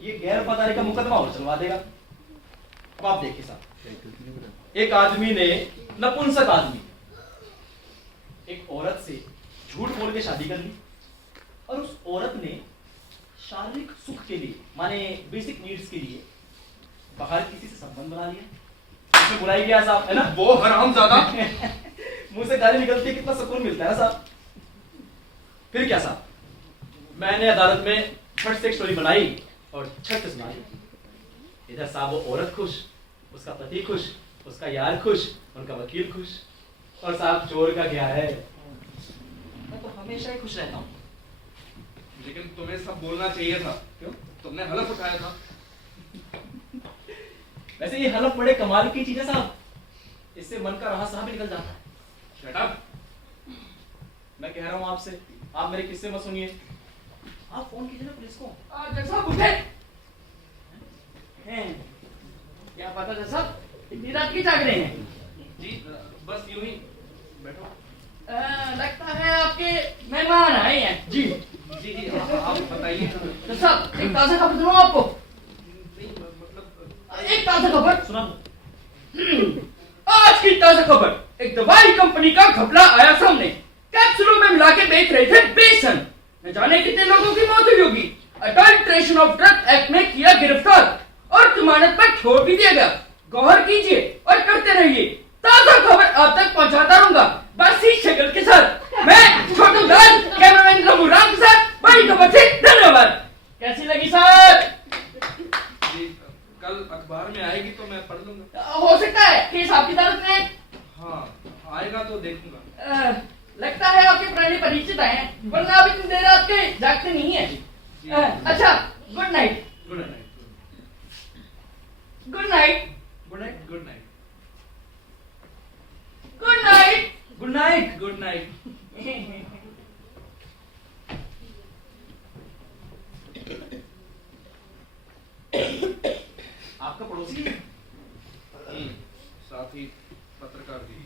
ये गैर वफादारी का मुकदमा और चलवा देगा। अब आप देखिए साहब, एक आदमी ने, नपुंसक आदमी, एक औरत से झूठ बोल के शादी कर ली और उस औरत ने शारीरिक सुख के लिए, माने बेसिक नीड्स के लिए, बाहर किसी से संबंध बना लिया। उसमें बुराई किया साहब, है ना? वो हरामजादा। मुंह से गाली निकलती है, कितना सुकून मिलता है ना साहब। फिर क्या साहब, मैंने अदालत में फट से एक स्टोरी बनाई और छट से सुना दी। इधर साहब वो औरत खुश, उसका पति खुश, उसका यार खुश, उनका वकील खुश, और साहब चोर का क्या है, मैं तो हमेशा ही खुश रहता हूँ। लेकिन तुम्हें सब बोलना चाहिए था। क्यों? तुमने हलफ उठाया था। वैसे ये हलफ बड़े कमाल की चीज है साहब, इससे मन का रहा साहब भी निकल जाता है। Shut up. मैं कह रहा हूँ आपसे, आप मेरे किस्से मत सुनिए, आप फोन कीजिए ना पुलिस को। जज साहब उठे। क्या पता जज साहब, इतनी रात की जाग रहे हैं? जी बस यूं ही बैठो। लगता है आपके मेहमान आए हैं। जी जी जी आप बताइए। जज साहब, एक ताज़ा खबर दूं आपको। नहीं मतलब एक ताज़ा खबर सुना दो। आज की ताज़ा खबर, एक दवाई कंपनी का घपला आया सामने। कैप्सूलों में मिला के बेच रहे थे बेसन, न जाने कितने लोगों की मौत हुई होगी। अडल्ट्रेशन ऑफ ड्रग एक्ट में किया गिरफ्तार और जमानत पर छोड़ भी दिया गया। गौर कीजिए और करते रहिए, ताज़ा खबर आप तक पहुंचाता रहूंगा। बस इस शक्ल के साथ मैं छोटू दास, कैमरामैन रघुराम के साथ बड़ी खबर से धन्यवाद। कैसी लगी सर? जी कल अखबार में आएगी तो मैं पढ़ लूंगा। हो सकता है केस आपकी अदालत में। हाँ आएगा तो देखूंगा। लगता है आपके पुराने परिचित आए हैं, वरना आप इतनी देर आपके जागते नहीं है। अच्छा, good night. Good night. Good night. Good night. Good night. Good night. Good night. Good night. आपका पड़ोसी साथ ही पत्रकार भी।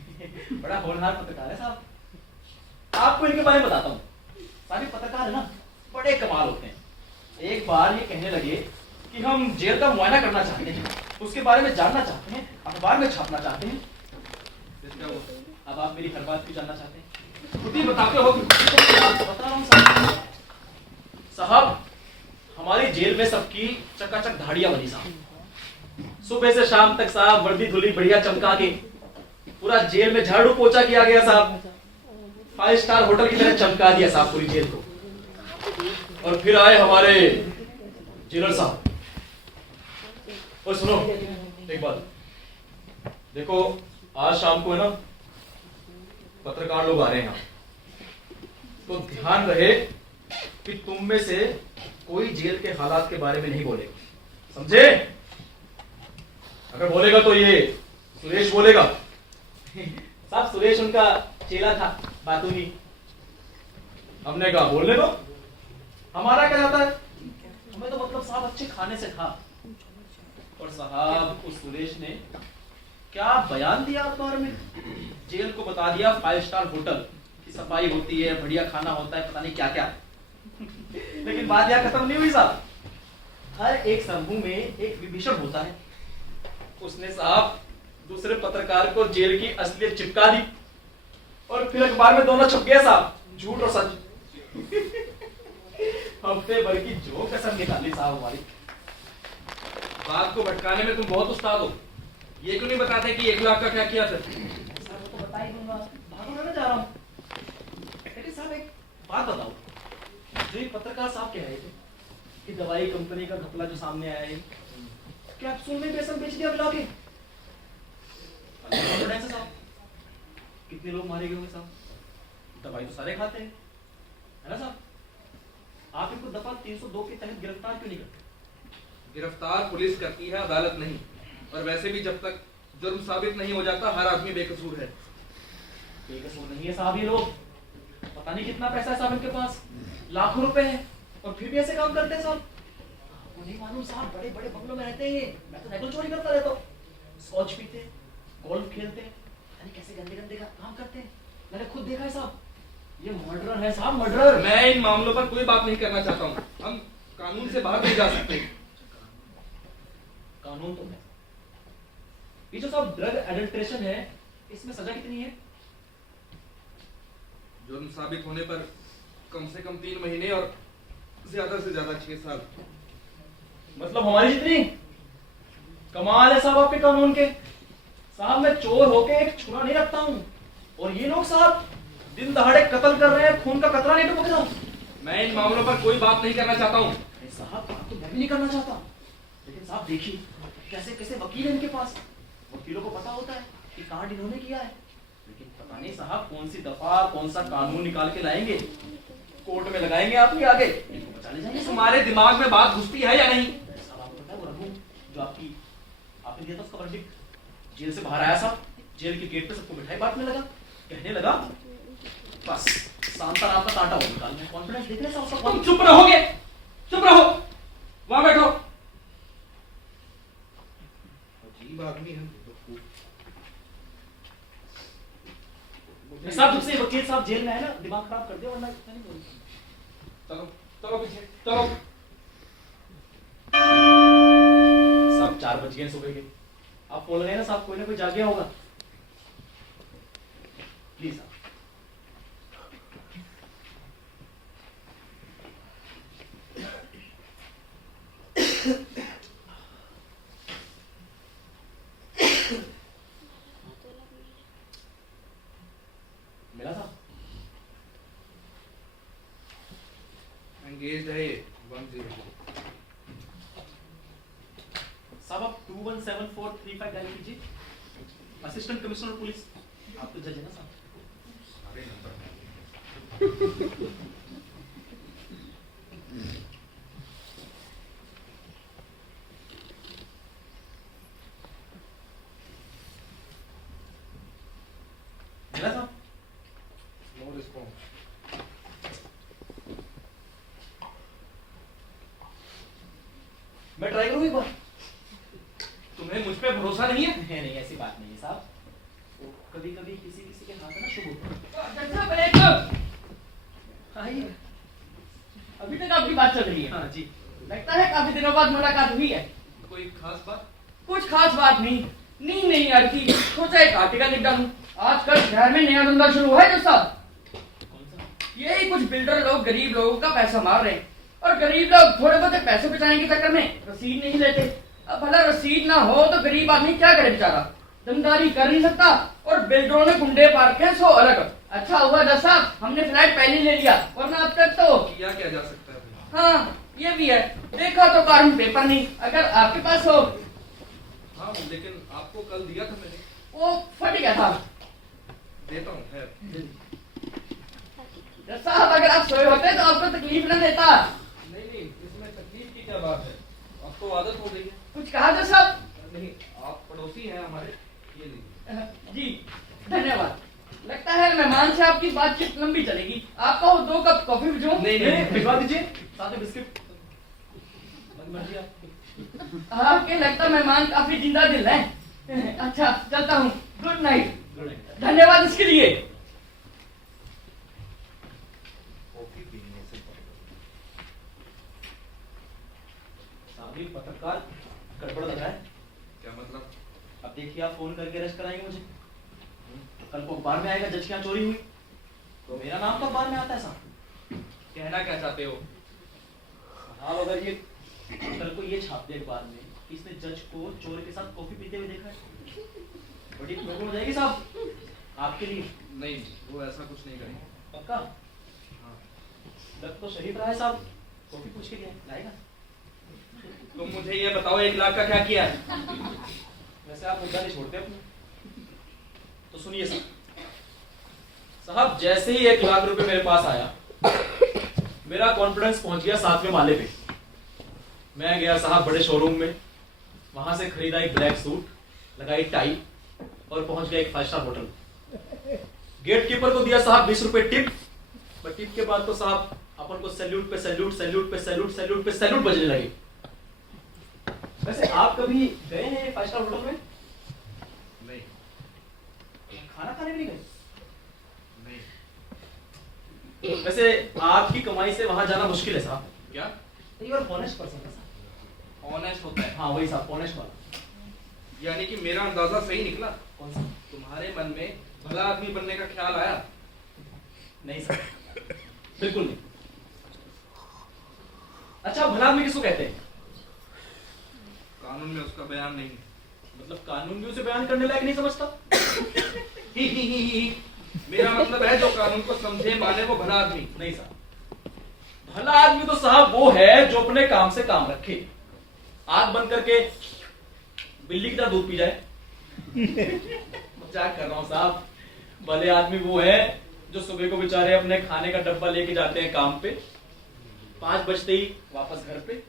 बड़ा होनहार पत्रकार है साहब। आपको इनके बारे में बताता हूँ। सारे पत्रकार है ना, बड़े कमाल होते हैं। एक बार ये कहने लगे कि हम जेल का मुआयना करना चाहते हैं, उसके बारे में जानना चाहते हैं, अखबार में छापना चाहते हैं। फिर क्या हुआ? अब आप मेरी हर बात क्यों जानना चाहते हैं? खुद ही बताते हो। बता रहा हूँ साहब। साहब, हमारी जेल में सबकी चकाचक धाड़ियां बनी साहब। सुबह से शाम तक साहब वर्दी धुली बढ़िया चमका के पूरा जेल में झाड़ू पोछा किया गया साहब। 5 स्टार होटल की तरह चमका दिया साहब पूरी जेल को। और फिर आए हमारे जेलर साहब। और सुनो एक बात, देखो आज शाम को है ना पत्रकार लोग आ रहे हैं यहाँ, तो ध्यान रहे कि तुम में से कोई जेल के हालात के बारे में नहीं बोलेगा, समझे? अगर बोलेगा तो ये सुरेश बोलेगा। साहब सुरेश उनका चेला था, बातूनी। हमने कहा बोलने दो, हमारा क्या जाता है, हमें तो मतलब साहब अच्छे खाने से था। और साहब उस सुरेश ने क्या बयान दिया अखबार में, जेल को बता दिया 5 स्टार होटल की सफाई होती है, बढ़िया खाना होता है, पता नहीं क्या क्या। लेकिन बात यहाँ खत्म नहीं हुई साहब। हर एक समूह में एक विभीषण होता है। उसने साहब दूसरे पत्रकार को जेल की असलियत चिपका दी और फिर अखबार में दोनों छप गया साहब, झूठ और सच। हफ्ते भर की जो कसम निकाली साहब हमारी। बात को भटकाने में तुम बहुत उस्ताद हो। ये क्यों नहीं बताते कि 1 लाख का क्या किया फिर? साहब वो तो बता ही दूंगा, भागो ना जा रहा हूँ। लेकिन साहब एक बात बताओ, जो ये पत्रकार साहब कह रहे थे कि दवाई कंपनी का घपला जो सामने आया है, कैप्सूल में बेसन बेच दिया मिला के। कॉन्फिडेंस है साहब, कितने लोग मारे गए होंगे साहब? दवाई तो सारे खाते हैं, है ना साहब? आप इनको दफा 302 के तहत गिरफ्तार क्यों नहीं करते? गिरफ्तार पुलिस करती है, अदालत नहीं। और वैसे भी जब तक जुर्म साबित नहीं हो जाता हर आदमी बेकसूर है। बेकसूर नहीं है साहब ये लोग। पता नहीं कितना पैसा है साहब इनके पास, लाखों रुपए है, और फिर भी ऐसे काम करते हैं साहब। आपको नहीं मालूम साहब, बड़े बड़े बंगलों में रहते हैं ये। मैं तो नकल चोरी करता रहता हूँ। स्कॉच पीते, गोल्फ खेलते हैं, पता नहीं कैसे गंदे गंदे का काम करते हैं। मैंने खुद देखा है साहब, ये मर्डरर है साहब, मर्डरर। मैं इन मामलों पर कोई बात नहीं करना चाहता हूँ। हम कानून से बाहर नहीं जा सकते। कानून तो है। ये जो साहब ड्रग एडल्ट्रेशन है, इसमें सजा कितनी है? जुर्म साबित होने पर कम से कम 3 महीने और ज्यादा से ज्यादा 6 साल। मतलब हमारी जितनी? कमाल है साहब आपके कानून के। साहब मैं चोर होके एक छुरा नहीं रखता हूँ, और ये लोग साहब दिन दहाड़े कत्ल कर रहे हैं, खून का कतरा नहीं टपक रहा। मैं इन मामलों पर कोई बात नहीं करना चाहता हूँ। साहब बात तो मैं भी नहीं करना चाहता, लेकिन साहब देखिए कैसे कैसे वकील है इनके पास। वकीलों को पता होता है कि कांड इन्होंने किया है, लेकिन पता नहीं साहब कौन सी दफा कौन सा कानून निकाल के लाएंगे, कोर्ट में लगाएंगे आपके आगे, इनको बचा ले जाएंगे। तुम्हारे दिमाग में बात घुसती है या नहीं? साहब आपको पता है वो रघु जो आपने दिया था उसका वर्डिक्ट, जेल से बाहर आया साहब, जेल के गेट पे सबको मिठाई बांटने लगा, कहने लगा बस शांता नाम का कांटा हो निकाल में। कॉन्फिडेंस देख रहे हैं साहब? तुम चुप रहोगे? चुप रहो, वहां बैठो। अजीब आदमी है। साहब जब से वकील साहब जेल में है ना, दिमाग खराब कर दिया, वरना इतना नहीं बोलता। चलो चलो पीछे चलो। साहब 4 बज गए सुबह के, आप बोल रहे हैं ना साहब कोई ना कोई जाग गया होगा। प्लीज साहब। मिला साहब? एंगेज्ड है ये 10। साहब आप 217435 डायल कीजिए। असिस्टेंट कमिश्नर पुलिस, आप तो जज है ना साहब? सारे नंबर मिला साहब? ट्राई करूँ एक बार? तुम्हें मुझ पे भरोसा नहीं है? नहीं, ऐसी बात नहीं है साहब। कभी कभी किसी किसी के हाथ में ना शुभ होता है। डॉक्टर साहब एक आइए। अभी तक आपकी बात चल रही है। हाँ जी। लगता है काफी दिनों बाद मुलाकात हुई है। कोई खास बात? कुछ खास बात नहीं, नींद नहीं आ रही थी, सोचा एक आर्टिकल लिख डालूं। आजकल शहर में नया धंधा शुरू हुआ है जो साहब, कौन सा? यही कुछ बिल्डर लोग गरीब लोगों का पैसा मार रहे हैं, और गरीब लोग थोड़े बहुत पैसे बचाने के चक्कर में रसीद नहीं लेते। अब भला रसीद ना हो तो गरीब आदमी क्या करे बेचारा, धंधारी कर नहीं सकता, और बिल्डरों ने गुंडे पार के 100 अलग। अच्छा हुआ जज साहब हमने फ्लैट पहले ले लिया, वरना अब तक तो। किया क्या जा सकता है? हाँ ये भी है, देखा तो कानून पेपर नहीं, अगर आपके पास हो। हाँ लेकिन आपको कल दिया था मैंने। वो फट गया था। देता हूँ खैर। जज साहब अगर आप सोए होते तो आपको तकलीफ न देता। नहीं नहीं, इसमें तकलीफ की क्या बात है, अब तो आदत हो गई है। कुछ कहा जज साहब? नहीं, आप पड़ोसी हैं हमारे, ये लीजिए। जी धन्यवाद। लगता है मेहमान से आपकी बातचीत लंबी चलेगी, आपको 2 कप कॉफी भिजवाऊं? नहीं, भिजवा दीजिए, साथ में बिस्किट। मर्जी आपकी। आपके लगता मेहमान काफी जिंदा दिल है। अच्छा चलता हूँ, गुड नाइट। Good night. धन्यवाद इसके लिए। साहब ये पत्रकार गड़बड़ लग रहा है। क्या मतलब? अब देखिए आप फोन करके अरेस्ट कराएंगे मुझे, कल को अखबार में आएगा जज के यहाँ चोरी हुई, तो मेरा नाम तो अखबार में आता है साहब। कहना क्या चाहते हो? साहब अगर ये कल को ये छाप दे अखबार में कि इसने जज को चोर के साथ कॉफी पीते हुए देखा है, बड़ी प्रॉब्लम हो जाएगी साहब आपके लिए। नहीं, वो ऐसा कुछ नहीं करेंगे। पक्का? हाँ। लग तो शरीफ रहा है साहब, कॉफी पूछ के लाएगा। तुम मुझे ये बताओ 1 लाख का क्या किया है? वैसे आप मुद्दा नहीं छोड़ते अपने, तो सुनिए साहब जैसे ही 1 लाख रुपए मेरे पास आया, मेरा कॉन्फिडेंस पहुंच गया 7वें माले पे। मैं गया साहब बड़े शोरूम में, वहां से खरीदा एक ब्लैक सूट, लगाई टाई और पहुंच गया एक 5 स्टार होटल। गेट कीपर को दिया साहब 20 रुपए टिप, बट टिप के बाद तो साहब अपन को सैल्यूट पे सैल्यूट, सैल्यूट पे सैल्यूट, सैल्यूट पे सैल्यूट बजने लगे। वैसे आप कभी गए हैं 5 स्टार होटल में? नहीं। खाना खाने भी नहीं गए? नहीं। वैसे आपकी कमाई से वहां जाना मुश्किल है साहब। क्या? यू आर ऑनेस्ट पर्सन है साहब। ऑनेस्ट होता है? हाँ वही साहब, ऑनेस्ट वाला। यानी कि मेरा अंदाजा सही निकला? कौन सा? तुम्हारे मन में भला आदमी बनने का ख्याल आया? नहीं सर, बिल्कुल नहीं। अच्छा भला आदमी किसको कहते हैं? कानून में उसका बयान नहीं है। मतलब कानून भी उसे बयान करने लायक नहीं समझता? ही। मेरा मतलब है जो कानून को समझे माने वो भला आदमी। नहीं साहब, भला आदमी तो साहब वो है जो अपने काम से काम रखे, आंख बंद करके बिल्ली की तरह दूध पी जाए। मजाक कर रहा हूं साहब। भले आदमी वो है जो सुबह को बेचारे अपने खाने का डब्बा लेके जाते हैं काम पे, 5 बजते ही वापस घर पे,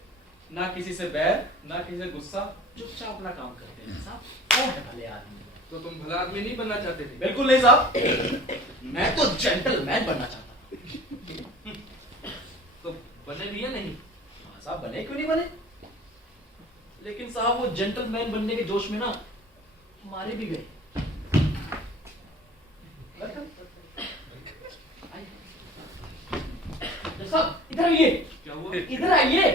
ना किसी से बैर ना किसी से गुस्सा, चुपचाप अपना काम करते हैं साहब, वो है भले आदमी। तो तुम भला आदमी नहीं बनना चाहते थे? बिल्कुल नहीं साहब, मैं तो जेंटलमैन बनना चाहता। तो बने भी या नहीं? हाँ साहब, बने क्यों नहीं बने, लेकिन साहब वो जेंटलमैन बनने के जोश में ना मारे भी गए। साहब इधर आइए। क्या हुआ? इधर आइए।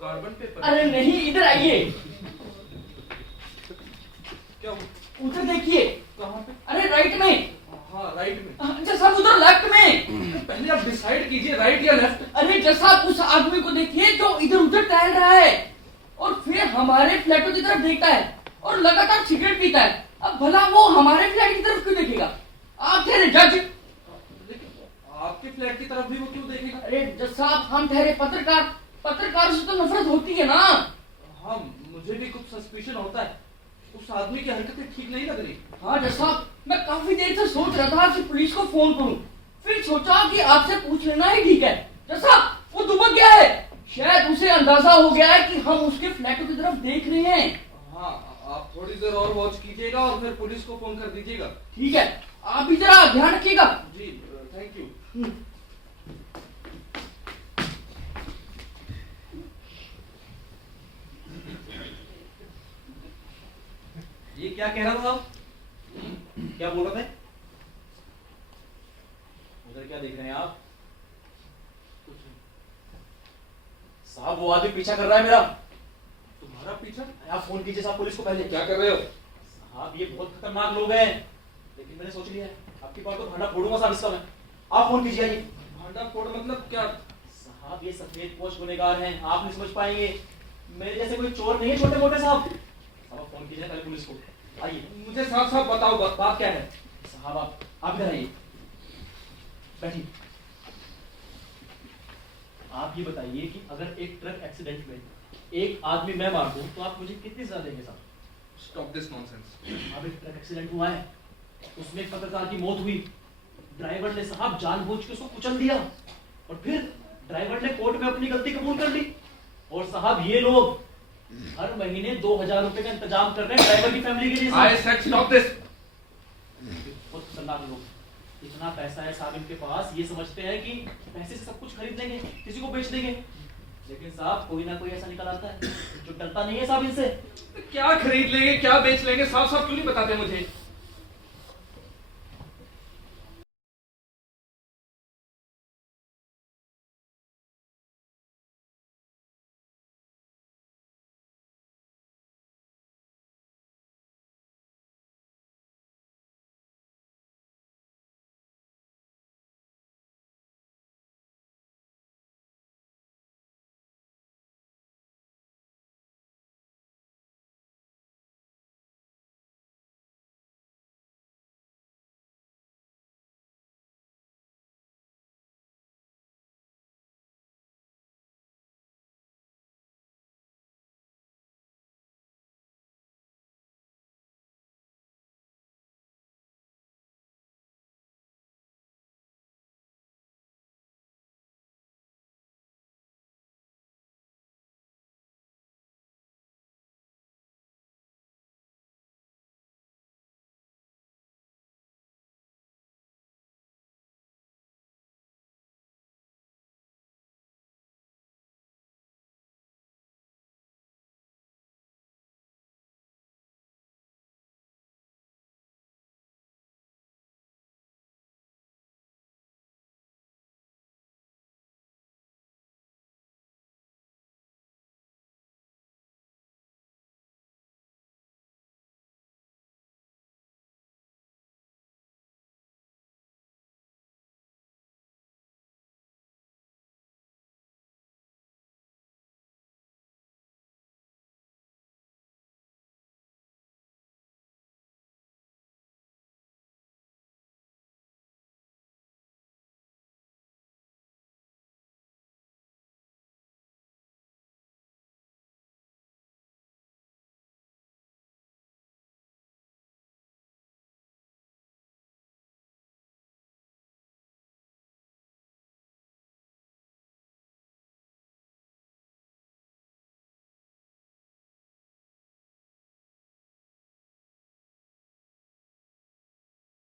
Carbon paper? अरे नहीं इधर आइए। क्या हुआ? उधर देखिए। कहाँ पे? अरे राइट में। हाँ राइट में। अच्छा साहब उधर लेफ्ट में। पहले आप डिसाइड कीजिए राइट या लेफ्ट। अरे जैसा उस आदमी को देखिए जो इधर उधर टहल रहा है और फिर हमारे फ्लैटों की तरफ देखता है और लगातार सिगरेट पीता है। अब भला वो हमारे फ्लैट की तरफ क्यों देखेगा? आप ठहरे जज। आपके फ्लैट की तरफ भी वो क्यों देखेगा? अरे जज साहब हम ठहरे पत्रकार, पत्रकार से तो नफरत होती है ना। हाँ मुझे भी कुछ सस्पिशन होता है, उस आदमी की हरकतें ठीक नहीं लग रही। हाँ जज साहब मैं काफी देर से सोच रहा था कि पुलिस को फोन करूं, फिर सोचा कि आपसे पूछ लेना ही ठीक है। जज साहब वो दुबक गया है, शायद उसे अंदाजा हो गया है कि हम उसके फ्लैटों की तरफ देख रहे हैं। हाँ आप थोड़ी देर और वॉच कीजिएगा और फिर पुलिस को फोन कर दीजिएगा। ठीक है, आप भी जरा ध्यान रखिएगा। जी थैंक यू। ये क्या कह रहा था आप? क्या बोल रहे थे? उधर क्या देख रहे हैं आप? कुछ नहीं। साहब वो आदमी पीछा कर रहा है मेरा। तुम्हारा पीछा? आप फोन कीजिए साहब पुलिस को पहले। क्या कर रहे हो? साहब ये बहुत खतरनाक लोग हैं, लेकिन मैंने सोच लिया है आपकी बात तो भांडा फोड़ूंगा साहब इसका मैं। आप फोन कीजिए आइए। भांडा फोड़ मतलब क्या? साहब ये सफेद पोश गुनहगार हैं, आप नहीं समझ पाएंगे। मेरे जैसे कोई चोर नहीं है छोटे मोटे साहब। साहब आप फोन कीजिए पहले पुलिस को। आइए। मुझे साफ साफ बताओ बात क्या है? साहब आप इधर आइए, बैठिए। आप ये बताइए कि अगर एक ट्रक एक्सीडेंट में एक आदमी मैं मार दूं तो आप मुझे कितनी सजा देंगे साहब? Stop this nonsense. अब एक ट्रक एक्सीडेंट हुआ है, उसमें एक पत्रकार की मौत हुई। ड्राइवर ने साहब जानबूझ के उसको कुचल दिया और फिर ड्राइवर ने कोर्ट में अपनी गलती कबूल कर ली। और साहब ये लोग हर महीने 2000 रुपए का इंतजाम कर रहे हैं ड्राइवर की फैमिली के लिए। I said stop this. बहुत खतरनाक लोग, इतना पैसा है साहब इनके पास, ये समझते हैं कि पैसे से सब कुछ खरीद लेंगे, किसी को बेच देंगे। लेकिन साहब कोई ना कोई ऐसा निकल आता है जो डरता नहीं है साहब इनसे। क्या खरीद लेंगे, क्या बेच लेंगे, साफ साफ क्यों नहीं बताते मुझे?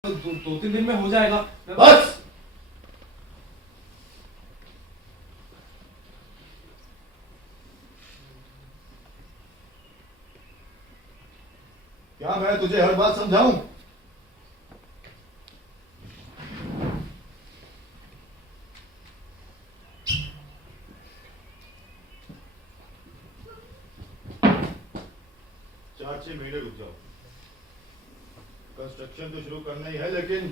दो तीन दिन में हो जाएगा। बस क्या मैं तुझे हर बात समझाऊं? चार छह महीने रुक जाओ। कंस्ट्रक्शन तो शुरू करना ही है, लेकिन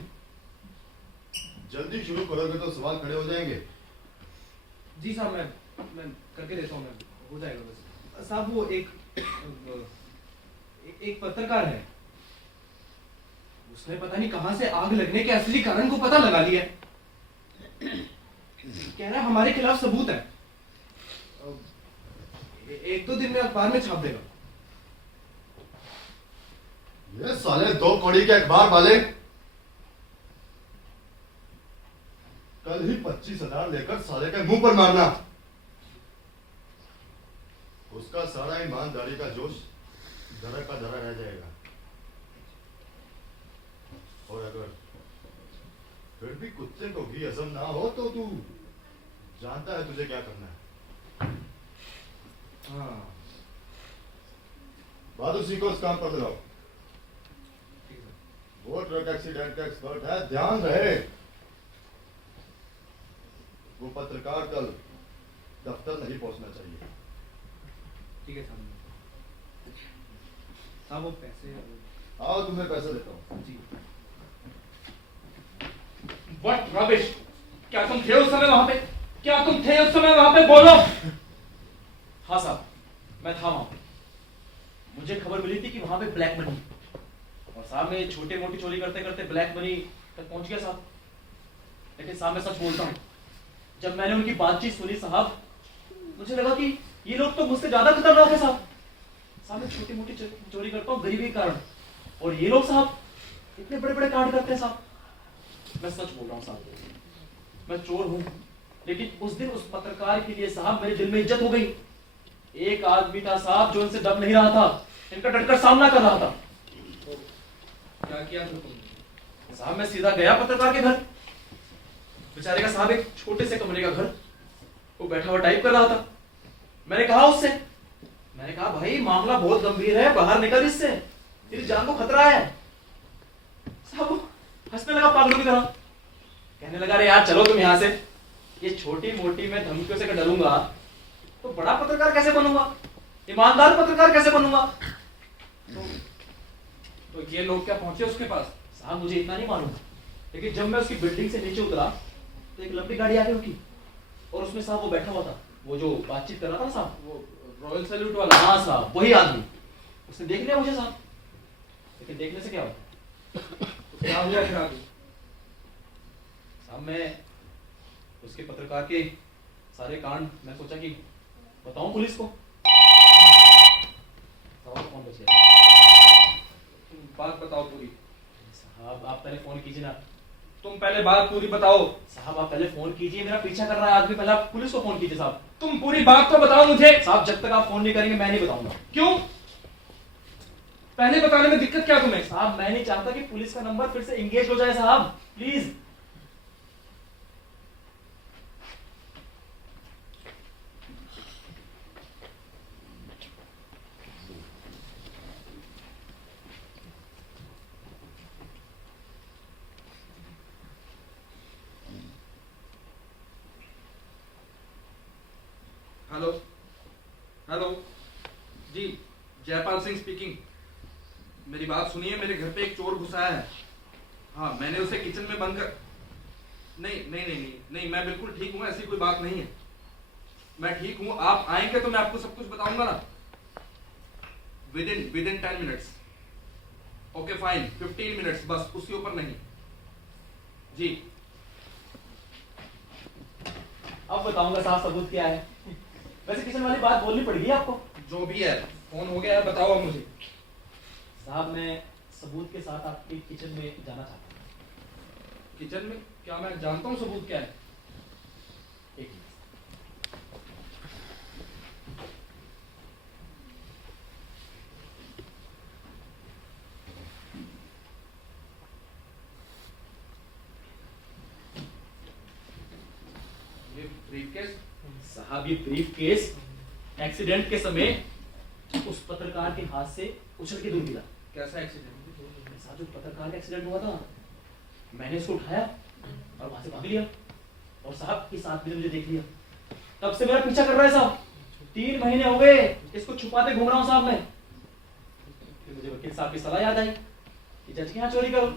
जल्दी शुरू करोगे तो सवाल खड़े हो जाएंगे। जी साहब, मैं करके देता हूँ, मैं हो जाएगा। बस साहब वो एक पत्रकार है, उसने पता नहीं कहां से आग लगने के असली कारण को पता लगा लिया है। कह रहा है हमारे खिलाफ सबूत है, एक दो दिन में अखबार में छाप देगा। ये साले 2 कौड़ी के अखबार वाले कल ही 25,000 लेकर साले के मुंह पर मारना। उसका सारा ईमानदारी का जोश धरा का धरा रह जाएगा। और अगर फिर भी कुत्ते को भी हजम ना हो तो तू जानता है तुझे क्या करना है। हाँ, बाद उसी को उस काम पर लगाओ। वो ट्रक एक्सीडेंट का एक्सपर्ट है, ध्यान रहे। वो पत्रकार कल दफ्तर नहीं पहुंचना चाहिए। ठीक है साहब। साहब वो पैसे। आओ, तुम्हें पैसे देता हूँ। जी। What rubbish! क्या तुम थे उस समय वहां पे? क्या तुम थे उस समय वहां पे? बोलो। हाँ साहब, मैं था वहां पे। मुझे खबर मिली थी कि वहां पे ब्लैक मनी, और साहब मैं छोटी मोटी चोरी करते करते ब्लैक मनी तक पहुंच गया साहब। लेकिन साहब मैं सच बोलता हूँ, जब मैंने उनकी बातचीत सुनी साहब, मुझे लगा कि ये लोग तो मुझसे ज्यादा खतरनाक है साहब। साहब मैं छोटी मोटी चोरी करता हूँ गरीबी के कारण, और ये लोग साहब इतने बड़े बड़े कांड करते हैं साहब। मैं सच बोल रहा हूँ साहब, मैं चोर हूँ, लेकिन उस दिन उस पत्रकार के लिए साहब मेरे दिल में इज्जत हो गई। एक आदमी था साहब जो इनसे दब नहीं रहा था, इनका डटकर सामना कर रहा था। क्या किया फिर तुमने? साहब मैं सीधा गया पत्रकार के घर। बेचारे का साहब एक छोटे से कमरे का घर, वो बैठा हुआ टाइप कर रहा था। मैंने कहा उससे, मैंने कहा भाई मामला बहुत गंभीर है, बाहर निकल इससे, तेरी जान को खतरा है। साहब वो हंसने लगा पागलों की तरह, कहने लगा अरे यार चलो तुम यहाँ से, ये छोटी मोटी मैं धमकियों से डरूंगा तो बड़ा पत्रकार कैसे बनूंगा, ईमानदार पत्रकार कैसे बनूंगा। तो ये लोग क्या पहुंचे उसके पास? साहब मुझे इतना नहीं मालूम, लेकिन जब मैं उसकी बिल्डिंग से नीचे उतरा तो एक लंबी गाड़ी आके रुकी, और उसमें साहब वो बैठा हुआ था, वो जो बातचीत कर रहा था ना साहब, वो रॉयल सैल्यूट वाला? हाँ साहब वही आदमी। उसने देख लिया मुझे साहब, लेकिन देखने से क्या हुआ? तो क्या हुआ फिर आगे? साहब मैं उसके पत्रकार के सारे कांड मैं सोचा कि बताऊं पुलिस को। साहब फोन बज गया। तुम बात बताओ पूरी। साहब आप पहले फोन कीजिए ना। तुम पहले बात पूरी बताओ। साहब आप पहले फोन कीजिए, मेरा पीछा कर रहा है आदमी, पहले आप पुलिस को फोन कीजिए साहब। तुम पूरी बात तो बताओ मुझे। साहब जब तक आप फोन नहीं करेंगे मैं नहीं बताऊंगा। क्यों? पहले बताने में दिक्कत क्या तुम्हें? साहब मैं नहीं चाहता कि पुलिस का नंबर फिर से एंगेज हो जाए साहब, प्लीज। हेलो हेलो जी, जयपाल सिंह स्पीकिंग। मेरी बात सुनिए, मेरे घर पे एक चोर घुसा है। हाँ, मैंने उसे किचन में बंद कर। नहीं नहीं नहीं नहीं नहीं, मैं बिल्कुल ठीक हूँ, ऐसी कोई बात नहीं है। मैं ठीक हूँ, आप आएंगे तो मैं आपको सब कुछ बताऊंगा ना। With in 10 minutes. Okay fine, 15 minutes बस, उसके ऊपर नहीं। जी अब बताऊंगा साहब सबूत क्या है। वैसे किचन वाली बात बोलनी पड़ेगी आपको। जो भी है, फोन हो गया है, बताओ अब मुझे। साहब मैं सबूत के साथ आपके किचन में जाना चाहता हूँ। किचन में? क्या मैं जानता हूँ सबूत क्या है? एक मिनट। ये ब्रीफकेस? साहब ये ब्रीफ केस एक्सीडेंट के समय उस पत्रकार के हाथ से उछल के दूर गिरा। कैसा एक्सीडेंट? साहब जो पत्रकार का एक्सीडेंट हुआ था, मैंने इसको उठाया और वहां से भाग लिया, और साहब इस आदमी ने मुझे देख लिया, तब से मेरा पीछा कर रहा है साहब। 3 महीने हो गए इसको छुपाते घूम रहा हूँ साहब मैं। फिर मुझे वकील साहब की सलाह याद आई कि जज के यहाँ चोरी करो,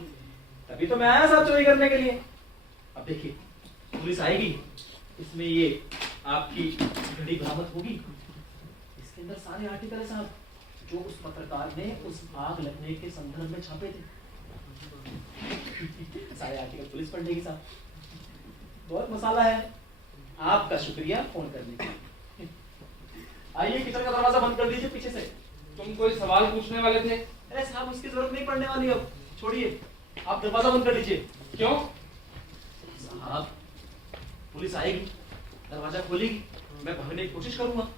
तभी तो मैं आया साहब चोरी करने के लिए। अब देखिए पुलिस आएगी, इसमें ये आपकी घड़ी बरामद होगी, इसके अंदर सारे आर्टिकल है साहब जो उस पत्रकार ने उस आग लगने के संदर्भ में छापे थे। सारे आर्टिकल पुलिस पढ़ लेगी साहब। बहुत मसाला है। आपका शुक्रिया फोन करने के लिए। आइए किचन का दरवाजा बंद कर दीजिए पीछे से। तुम कोई सवाल पूछने वाले थे? अरे साहब उसकी जरूरत नहीं पड़ने वाली, अब छोड़िए, आप दरवाजा बंद कर लीजिए। क्यों? साहब पुलिस आएगी, दरवाजा खोलेगी, मैं भागने की कोशिश करूंगा।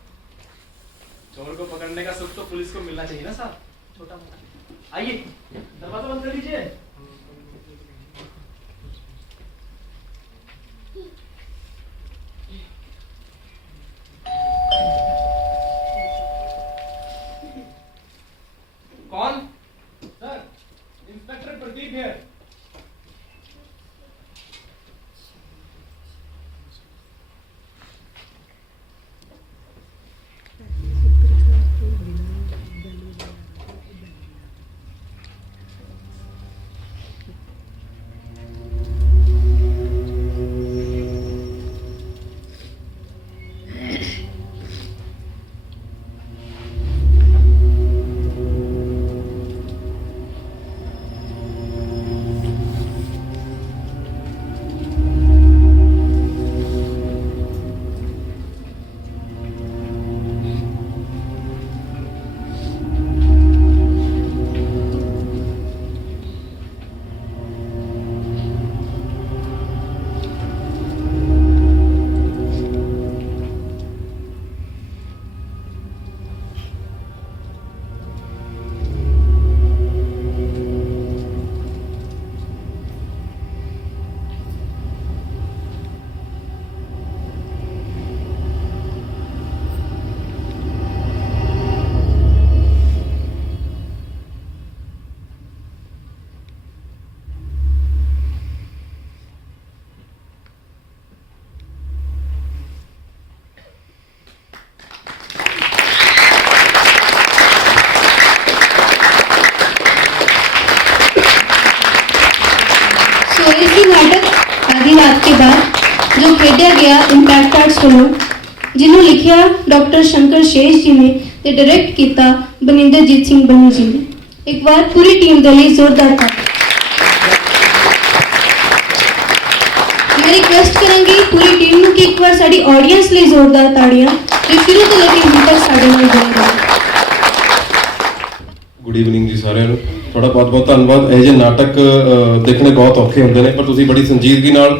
चोर को पकड़ने का सुख तो पुलिस को मिलना चाहिए ना साहब, छोटा मोटा। आइए दरवाजा बंद कर लीजिए। कौन? Sir, inspector Pradeep care. स्वदेशी नाटक आधी रात के बाद जो खेडिया गया इंपैक्ट आर्ट्स ਵੱਲੋਂ ਜਿਹਨੂੰ ਲਿਖਿਆ ਡਾਕਟਰ ਸ਼ੰਕਰ ਸ਼ੇਸ਼ ਜੀ ਨੇ ਤੇ ਡਾਇਰੈਕਟ ਕੀਤਾ ਬਨਿੰਦਰਜੀਤ ਸਿੰਘ ਬੰਨੀ ਜੀ ਨੇ। ਇੱਕ ਵਾਰ ਪੂਰੀ ਟੀਮ ਦੇ ਲਈ ਜ਼ੋਰਦਾਰ ਤਾੜੀਆਂ। ਮੈਂ ਰਿਕਵੈਸਟ ਕਰਾਂਗੀ ਪੂਰੀ ਟੀਮ ਨੂੰ ਕਿ ਇੱਕ ਵਾਰ ਸਾਡੀ ਆਡੀਅנס ਲਈ ਜ਼ੋਰਦਾਰ ਤਾੜੀਆਂ ਜੋ ਸ਼ੁਰੂ ਤੋਂ ਲੈ ਕੇ ਹੁਣ ਤੱਕ ਸਾਡੇ ਨਾਲ ਜੁੜੇ ਰਹੇ। ਗੁੱਡ ਈਵਨਿੰਗ ਜੀ ਸਾਰਿਆਂ ਨੂੰ। ਤੁਹਾਡਾ ਬਹੁਤ ਬਹੁਤ ਧੰਨਵਾਦ। ਇਹ ਜਿਹੇ ਨਾਟਕ ਦੇਖਣੇ ਬਹੁਤ ਔਖੇ ਹੁੰਦੇ ਨੇ, ਪਰ ਤੁਸੀਂ ਬੜੀ ਸੰਜੀਦਗੀ ਨਾਲ,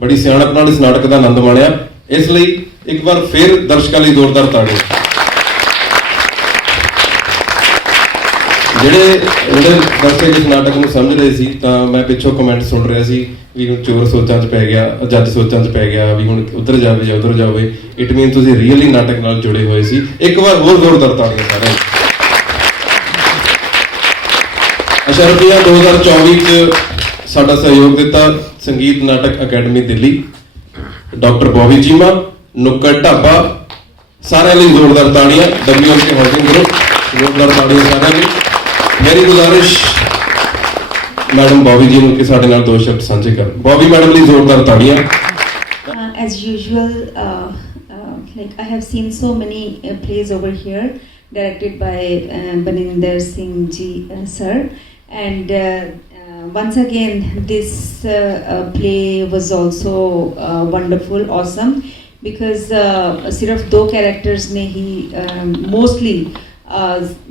ਬੜੀ ਸਿਆਣਪ ਨਾਲ ਇਸ ਨਾਟਕ ਦਾ ਆਨੰਦ ਮਾਣਿਆ। ਇਸ ਲਈ ਇੱਕ ਵਾਰ ਫਿਰ ਦਰਸ਼ਕਾਂ ਲਈ ਜ਼ੋਰਦਾਰ ਤਾੜੀਆਂ। ਜਿਹੜੇ ਦਰਸ਼ਕ ਇਸ ਨਾਟਕ ਨੂੰ ਸਮਝ ਰਹੇ ਸੀ ਤਾਂ ਮੈਂ ਪਿੱਛੋਂ ਕਮੈਂਟ ਸੁਣ ਰਿਹਾ ਸੀ ਵੀ ਹੁਣ ਚੋਰ ਸੋਚਾਂ 'ਚ ਪੈ ਗਿਆ, ਜੱਜ ਸੋਚਾਂ 'ਚ ਪੈ ਗਿਆ, ਵੀ ਹੁਣ ਉੱਧਰ ਜਾਵੇ ਜਾਂ ਉੱਧਰ ਜਾਵੇ। ਇਟ ਮੀਨ ਤੁਸੀਂ ਰੀਅਲੀ ਨਾਟਕ ਨਾਲ ਜੁੜੇ ਹੋਏ ਸੀ। ਇੱਕ ਵਾਰ ਹੋਰ ਜ਼ੋਰਦਾਰ ਤਾੜੀਆਂ ਸਾਰਿਆਂ ਨੂੰ। ਅਸ਼ਰਫੀਆ 2024 ਚ ਸਾਡਾ ਸਹਿਯੋਗ ਦਿੱਤਾ ਸੰਗੀਤ ਨਾਟਕ ਅਕੈਡਮੀ ਦਿੱਲੀ, ਡਾਕਟਰ ਬੌਬੀ ਚੀਮਾ, ਨੁੱਕੜ ਢਾਬਾ, ਸਾਰਿਆਂ ਲਈ ਜ਼ੋਰਦਾਰ ਤਾੜੀਆਂ। WMK ਹਾਊਸਿੰਗ ਗਰੁੱਪ, ਜ਼ੋਰਦਾਰ ਤਾੜੀਆਂ ਸਾਰਿਆਂ ਲਈ। ਮੇਰੀ ਗੁਜ਼ਾਰਿਸ਼ ਮੈਡਮ ਬੌਬੀ ਜੀ ਨੂੰ ਕਿ ਸਾਡੇ ਨਾਲ ਦੋ ਸ਼ਬਦ ਸਾਂਝੇ ਕਰਨ। ਬੌਬੀ ਮੈਡਮ ਲਈ ਜ਼ੋਰਦਾਰ ਤਾੜੀਆਂ। As usual, like I have seen so many plays over here, directed by Baninder Singh ji sir, and once again this play was also wonderful, awesome, because सिर्फ दो characters ने ही mostly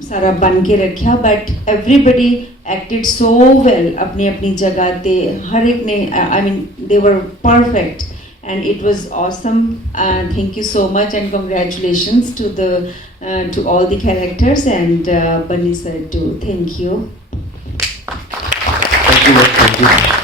सारा बन के रखा, but everybody acted so well अपनी अपनी जगह ते। हर एक ने I mean they were perfect and it was awesome. Thank you so much and congratulations to all the characters and Bunny sir too. Thank you. Thank you.